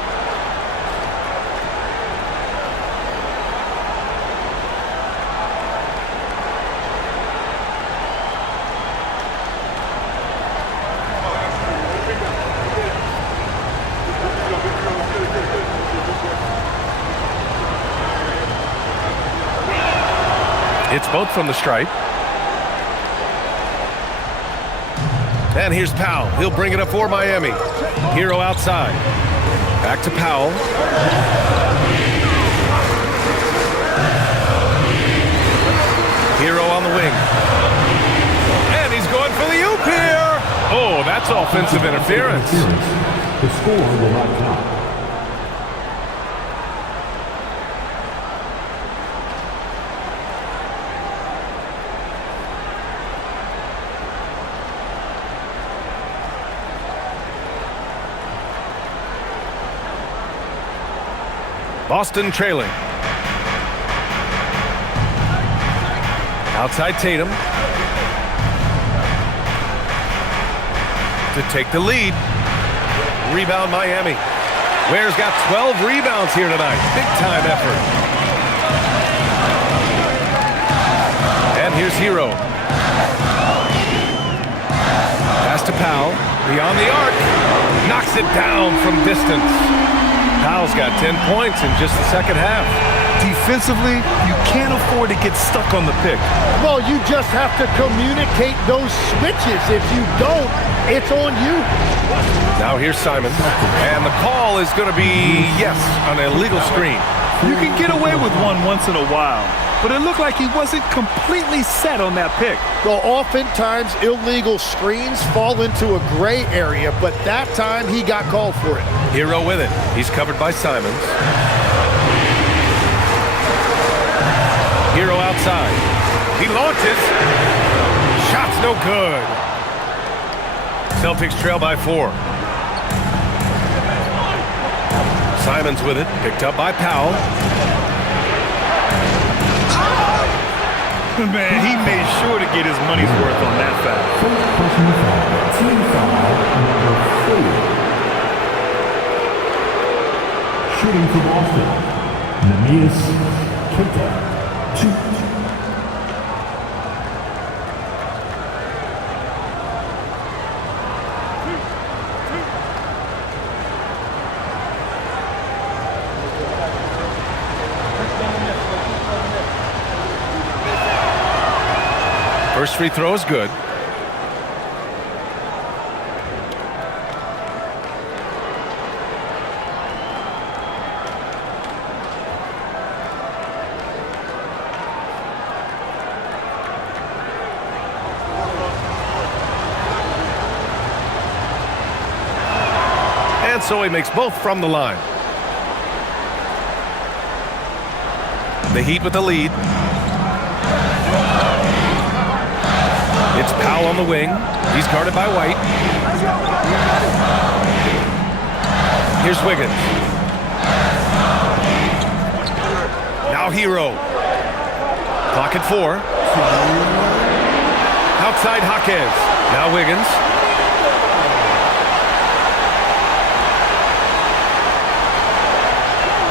It's both from the stripe. And here's Powell. He'll bring it up for Miami. Hero outside. Back to Powell. Hero on the wing. And he's going for the oop here. Oh, that's offensive interference. The score will not count. Boston trailing. Outside Tatum. To take the lead. Rebound Miami. Ware's got 12 rebounds here tonight. Big time effort. And here's Hero. Pass to Powell. Beyond the arc. Knocks it down from distance. Powell's got 10 points in just the second half. Defensively, you can't afford to get stuck on the pick. Well, you just have to communicate those switches. If you don't, it's on you. Now here's Simons. And the call is going to be, yes, an illegal screen. You can get away with one once in a while, but it looked like he wasn't completely set on that pick. Well, oftentimes illegal screens fall into a gray area, but that time he got called for it. Hero with it. He's covered by Simons. Hero outside. He launches. Shot's no good. Celtics trail by 4. Simons with it. Picked up by Powell. Man, he made sure to get his money's worth on that foul. First personal foul, team foul, number 4. Shooting for Boston, Namias Quinta, 2. First free throw is good. And so he makes both from the line. The Heat with the lead. It's Powell on the wing. He's guarded by White. Here's Wiggins. Now Hero. Clock at 4. Outside Jaquez. Now Wiggins.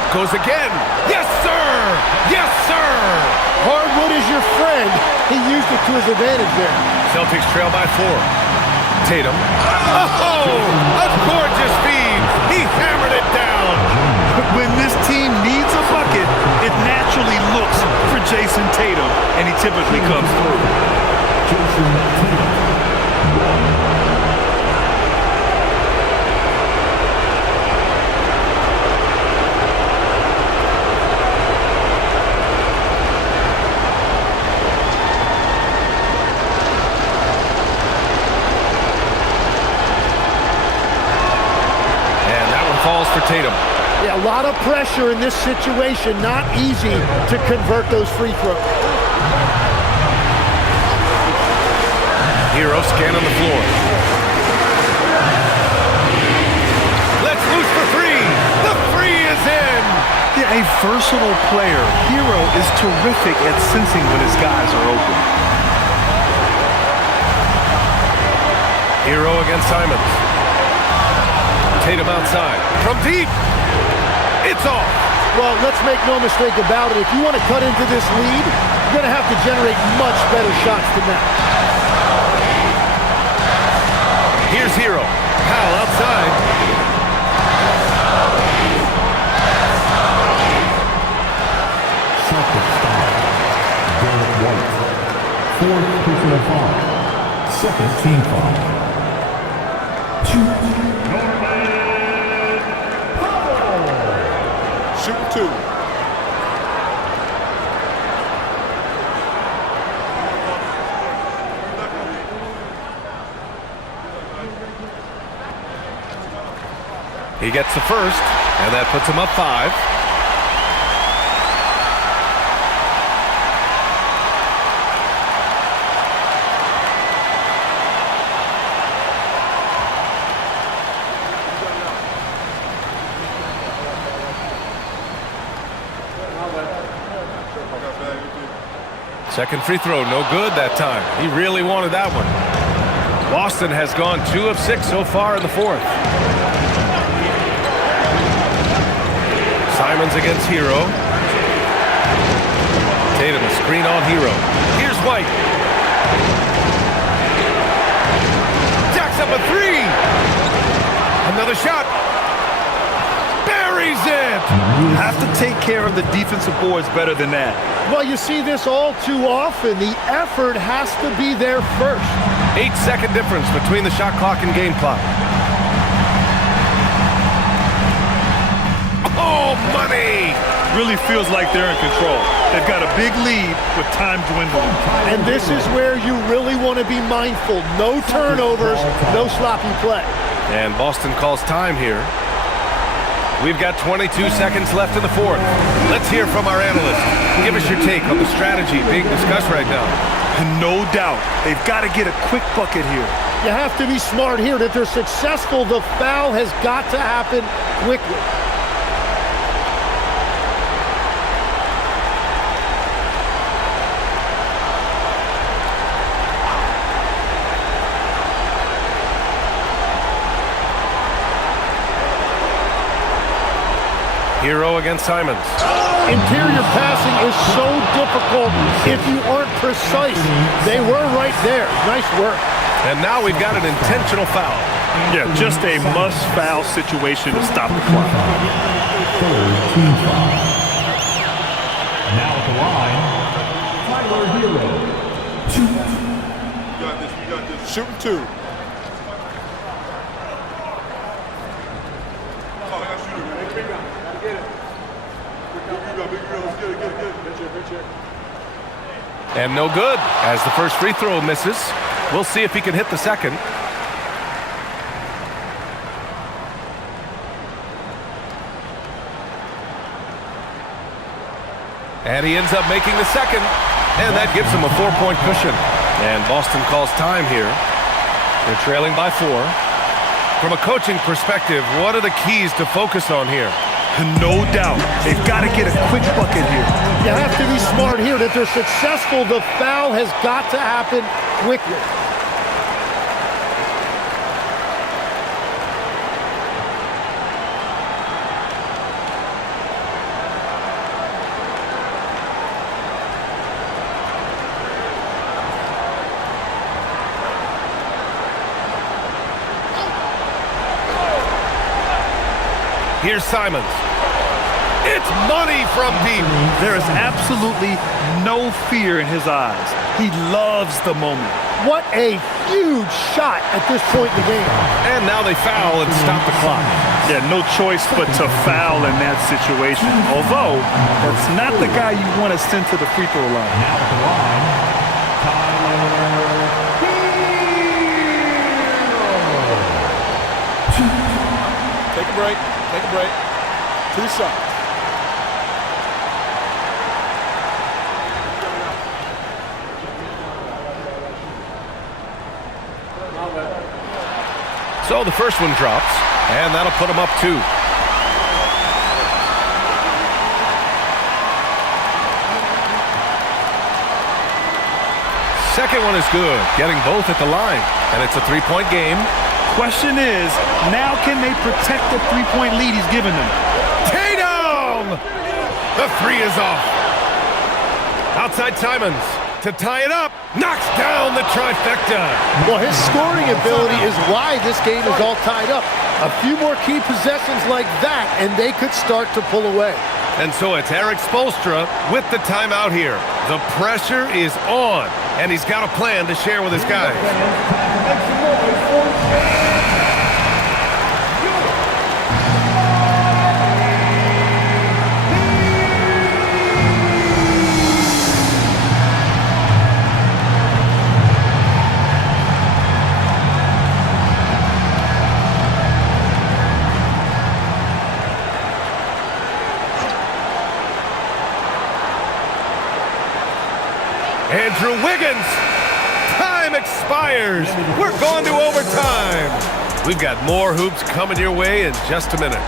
Goes again. Yes, sir! Yes, sir! Hardwood is your friend. He used it to his advantage there. Celtics trail by 4. Tatum. Oh! A gorgeous feed! He hammered it down! When this team needs a bucket, it naturally looks for Jason Tatum. typically comes through. Falls for Tatum. Yeah, a lot of pressure in this situation. Not easy to convert those free throws. Hero scan on the floor. Let's loose for three. The three is in. Yeah, a versatile player. Hero is terrific at sensing when his guys are open. Hero against Simons. Tatum outside. From deep. It's off. Well, let's make no mistake about it. If you want to cut into this lead, you're going to have to generate much better shots than that. Here's Hero. Powell outside. Celtics foul. Derek White. Fourth personal foul. Second team foul. Shoot 2. He gets the first, and that puts him up 5. Second free throw, no good that time. He really wanted that one. Boston has gone 2 of 6 so far in the fourth. Simons against Hero. Tatum a screen on Hero. Here's White. Jacks up a 3. Another shot. Buries it. Have to take care of the defensive boards better than that. Well, you see this all too often. The effort has to be there first. 8-second difference between the shot clock and game clock. Oh, money! Really feels like they're in control. They've got a big lead with time dwindling. And this is where you really want to be mindful. No turnovers, no sloppy play. And Boston calls time here. We've got 22 seconds left in the fourth. Let's hear from our analyst. Give us your take on the strategy being discussed right now. No doubt. They've got to get a quick bucket here. You have to be smart here. If they're successful, the foul has got to happen quickly. Hero against Simons. Interior passing is so difficult if you aren't precise. They were right there. Nice work. And now we've got an intentional foul. Yeah, just a must-foul situation to stop the clock. Third team foul. Now at the line, Tyler Hero. You got this. You got this. Shooting 2. And no good as the first free throw misses. We'll see if he can hit the second. And he ends up making the second. And that gives him a 4-point cushion. And Boston calls time here. They're trailing by 4. From a coaching perspective, what are the keys to focus on here? No doubt. They've got to get a quick bucket here. You have to be smart here. If they're successful, the foul has got to happen quickly. Here's Simons. It's money from deep. There is absolutely no fear in his eyes. He loves the moment. What a huge shot at this point in the game. And now they foul and stop the clock. Yeah, no choice but to foul in that situation. Although, that's not the guy you want to send to the free throw line. Now at the line, Take a break. Take a break. 2 shots. So the first one drops, and that'll put him up 2. Second one is good, getting both at the line, and it's a 3-point game. Question is, now can they protect the 3-point lead he's given them? Tatum! The 3 is off. Outside Simons to tie it up. Knocks down the trifecta. Well, his scoring ability is why this game is all tied up. A few more key possessions like that, and they could start to pull away. And so it's Eric Spoelstra with the timeout here. The pressure is on, and he's got a plan to share with his guys. Andrew Wiggins. Time expires. We're going to overtime. We've got more hoops coming your way in just a minute.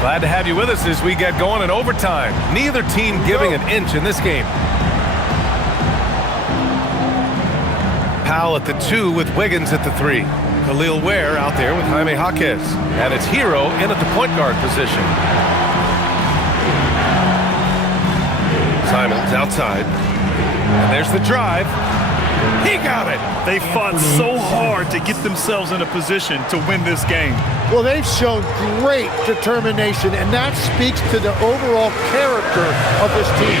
Glad to have you with us as we get going in overtime. Neither team giving an inch in this game. Powell at the 2 with Wiggins at the 3. Khalil Ware out there with Jaime Jaquez. And it's Hero in at the point guard position. Simons outside. And there's the drive. He got it. They fought so hard to get themselves in a position to win this game. Well, they've shown great determination, and that speaks to the overall character of this team.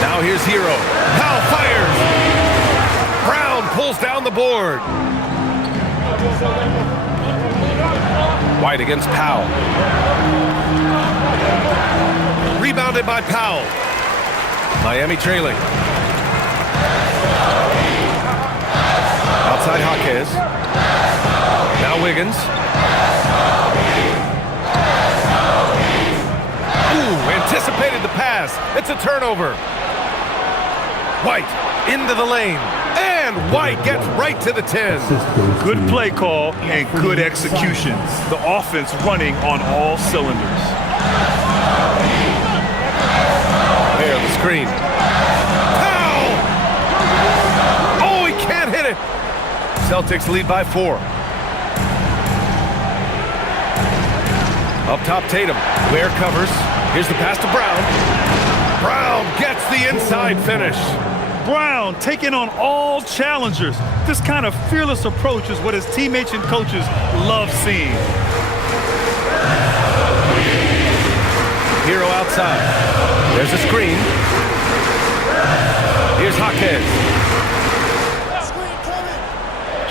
Now here's Hero. Powell fires. Brown pulls down the board. White against Powell. Rebounded by Powell. Miami trailing. Outside Jaquez. Now Wiggins. Ooh, anticipated the pass. It's a turnover. White into the lane. And White gets right to the 10. Good play call and good execution. The offense running on all cylinders. There, the screen. Powell! Oh, he can't hit it. Celtics lead by 4. Up top, Tatum. Ware covers. Here's the pass to Brown. Brown gets the inside finish. Brown taking on all challengers. This kind of fearless approach is what his teammates and coaches love seeing. Hero outside. There's a screen. Here's Jaquez.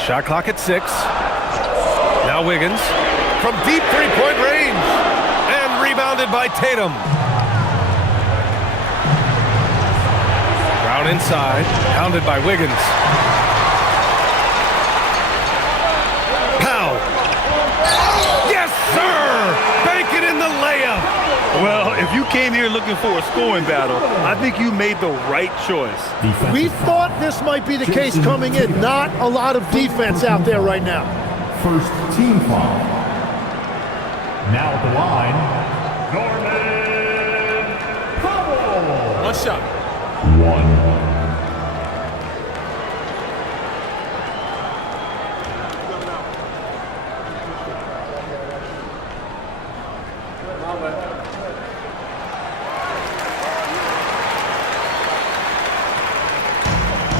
Shot clock at 6. Now Wiggins from deep three-point range. And rebounded by Tatum. Brown inside. Pounded by Wiggins. Powell. Yes, sir! Bank it in the layup. Well, if you came here looking for a scoring battle, I think you made the right choice. We thought this might be the case coming in. Not a lot of defense out there right now. First team foul. Now at the line, Norman Powell. 1 shot. 1.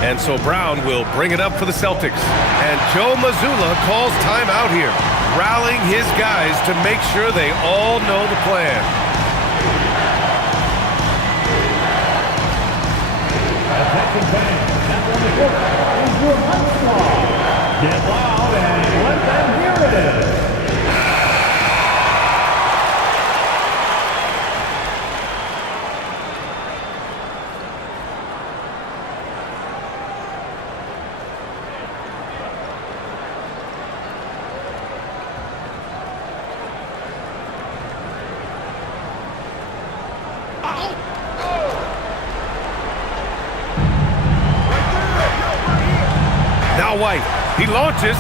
And so Brown will bring it up for the Celtics. And Joe Mazzulla calls timeout here, rallying his guys to make sure they all know the plan. Attention fans, that on the court is your high squad. Get loud and let them hear it. Now White, he launches.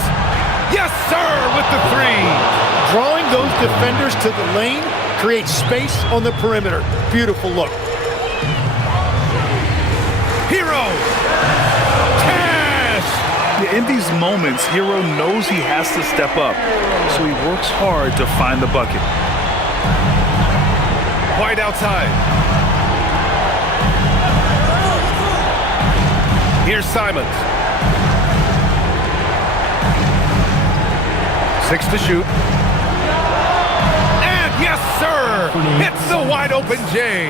Yes, sir, with the three. Drawing those defenders to the lane creates space on the perimeter. Beautiful look. Hero. Cash. Yeah, in these moments, Hero knows he has to step up, so he works hard to find the bucket. White outside. Here's Simons. 6 to shoot. And yes, sir! Hits the wide open J.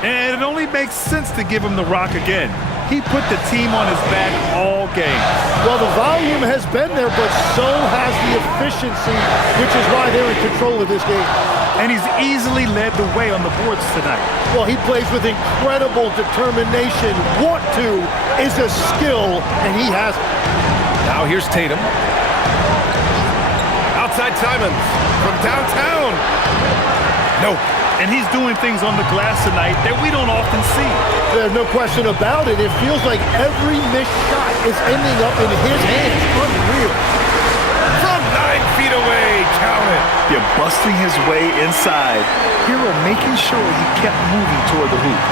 And it only makes sense to give him the rock again. He put the team on his back all game. Well, the volume has been there, but so has the efficiency, which is why they're in control of this game. And he's easily led the way on the boards tonight. Well, he plays with incredible determination. Want to is a skill, and he has it. Now here's Tatum. Outside Simons from downtown. Nope. And he's doing things on the glass tonight that we don't often see. There's no question about it. It feels like every missed shot is ending up in his hands. Unreal. From 9 feet away, count it. You're busting his way inside. Hero making sure he kept moving toward the hoop.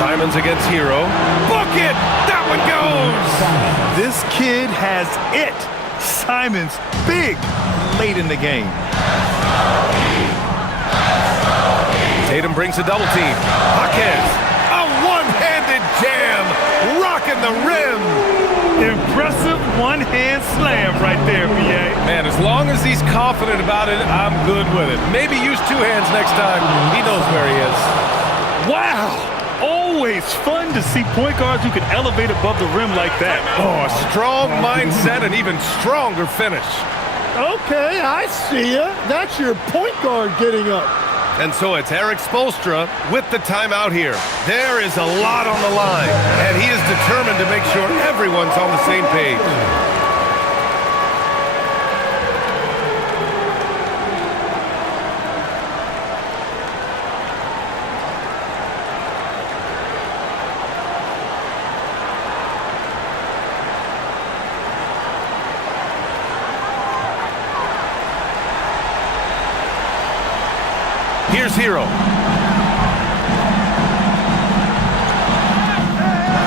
Simons against Hero. Bucket! That one goes! This kid has it. Simons, big, late in the game. Tatum brings a double team. Hawkins, a one-handed jam, rocking the rim. Impressive one-hand slam right there, BA. Man, as long as he's confident about it, I'm good with it. Maybe use 2 hands next time. He knows where he is. Wow. Always fun to see point guards who can elevate above the rim like that. Oh, a strong mindset and even stronger finish. Okay, I see ya. That's your point guard getting up. And so it's Eric Spoelstra with the timeout here. There is a lot on the line, and he is determined to make sure everyone's on the same page. Here's Hero.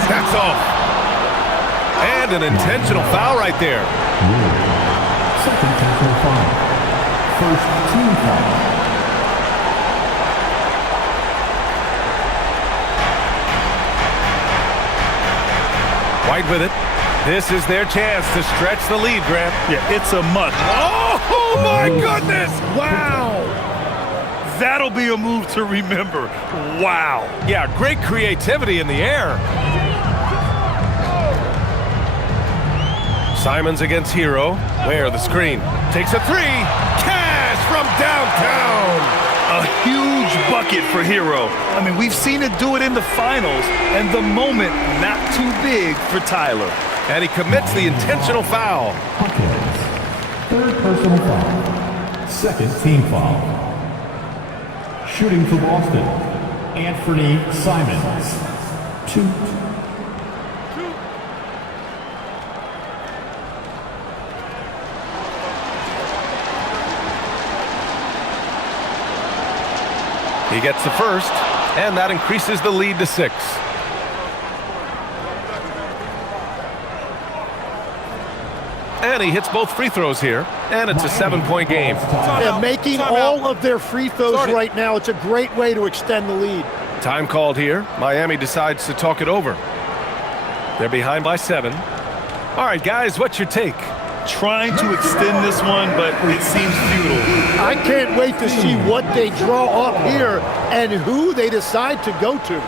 That's off. And an intentional foul right there. Second technical foul. First team foul. White with it. This is their chance to stretch the lead, Grant. Yeah, it's a must. Oh, my goodness! Wow! That'll be a move to remember. Wow. Yeah, great creativity in the air. Simons against Hero. Where the screen. Takes a 3. Cash from downtown. A huge bucket for Hero. I mean, we've seen it do it in the finals, and the moment not too big for Tyler. And he commits the intentional foul. Hawkins. Third personal foul. Second team foul. Shooting for Boston, Anthony Simons. 2. He gets the first, and that increases the lead to 6. And he hits both free throws here, and it's a 7-point game. Yeah, making all of their free throws right now, it's a great way to extend the lead. Time called here. Miami decides to talk it over. They're behind by 7. All right, guys, what's your take? Trying to extend this one, but it seems futile. I can't wait to see what they draw up here and who they decide to go to.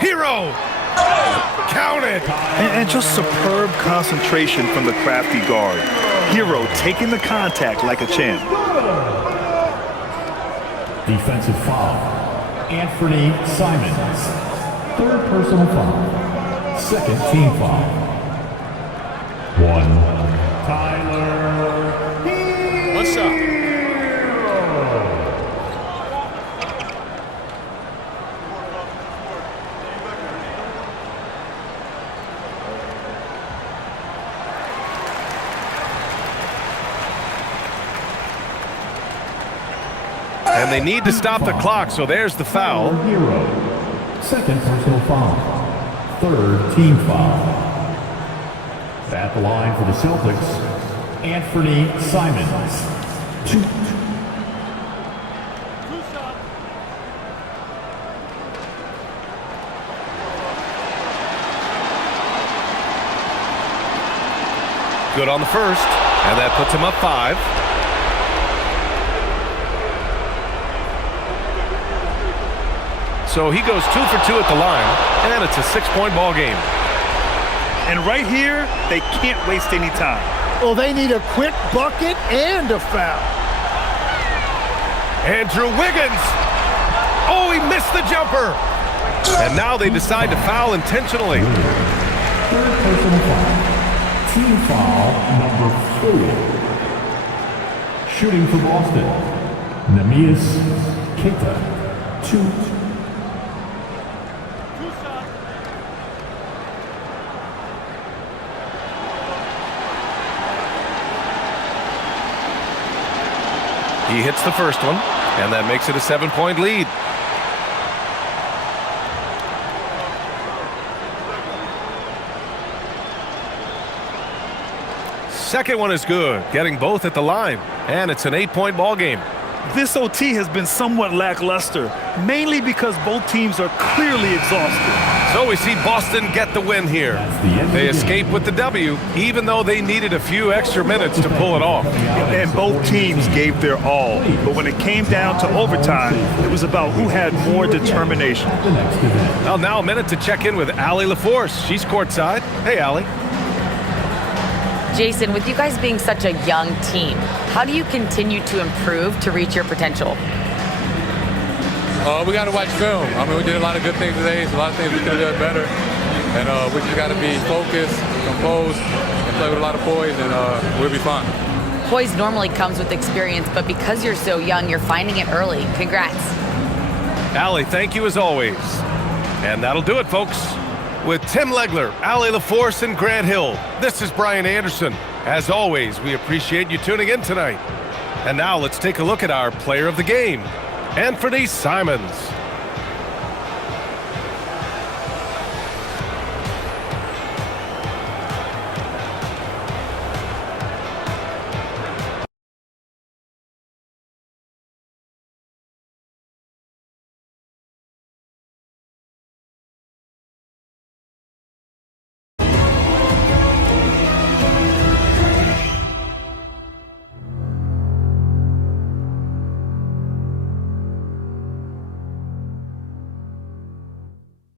Hero! Count it! And just superb concentration from the crafty guard. Hero taking the contact like a champ. Defensive foul. Anthony Simons. 3rd personal foul. 2nd team foul. 1. Tyler. One shot. And they need to stop the clock, so there's the foul. Hero. 2nd personal foul. 3rd team foul. At the line for the Celtics, Anthony Simons. 2. Good on the first, and that puts him up 5. So he goes 2 for 2 at the line, and it's a 6-point ball game. And right here, they can't waste any time. Well, they need a quick bucket and a foul. Andrew Wiggins. Oh, he missed the jumper. And now they decide to foul intentionally. 3rd personal foul. Team foul number 4. Shooting for Boston, Nemias Keita. 2. He hits the first one, and that makes it a 7-point lead. Second one is good, getting both at the line, and it's an 8-point ball game. This OT has been somewhat lackluster, mainly because both teams are clearly exhausted. So we see Boston get the win here. They escape with the W, even though they needed a few extra minutes to pull it off. And both teams gave their all. But when it came down to overtime, it was about who had more determination. Well, now a minute to check in with Allie LaForce. She's courtside. Hey, Allie. Jason, with you guys being such a young team, how do you continue to improve to reach your potential? We got to watch film. I mean, we did a lot of good things today. So a lot of things we could have done better. And we just got to be focused, composed, and play with a lot of poise, and we'll be fine. Poise normally comes with experience, but because you're so young, you're finding it early. Congrats. Allie, thank you as always. And that'll do it, folks. With Tim Legler, Allie LaForce, and Grant Hill, this is Brian Anderson. As always, we appreciate you tuning in tonight. And now let's take a look at our player of the game, Anthony Simons.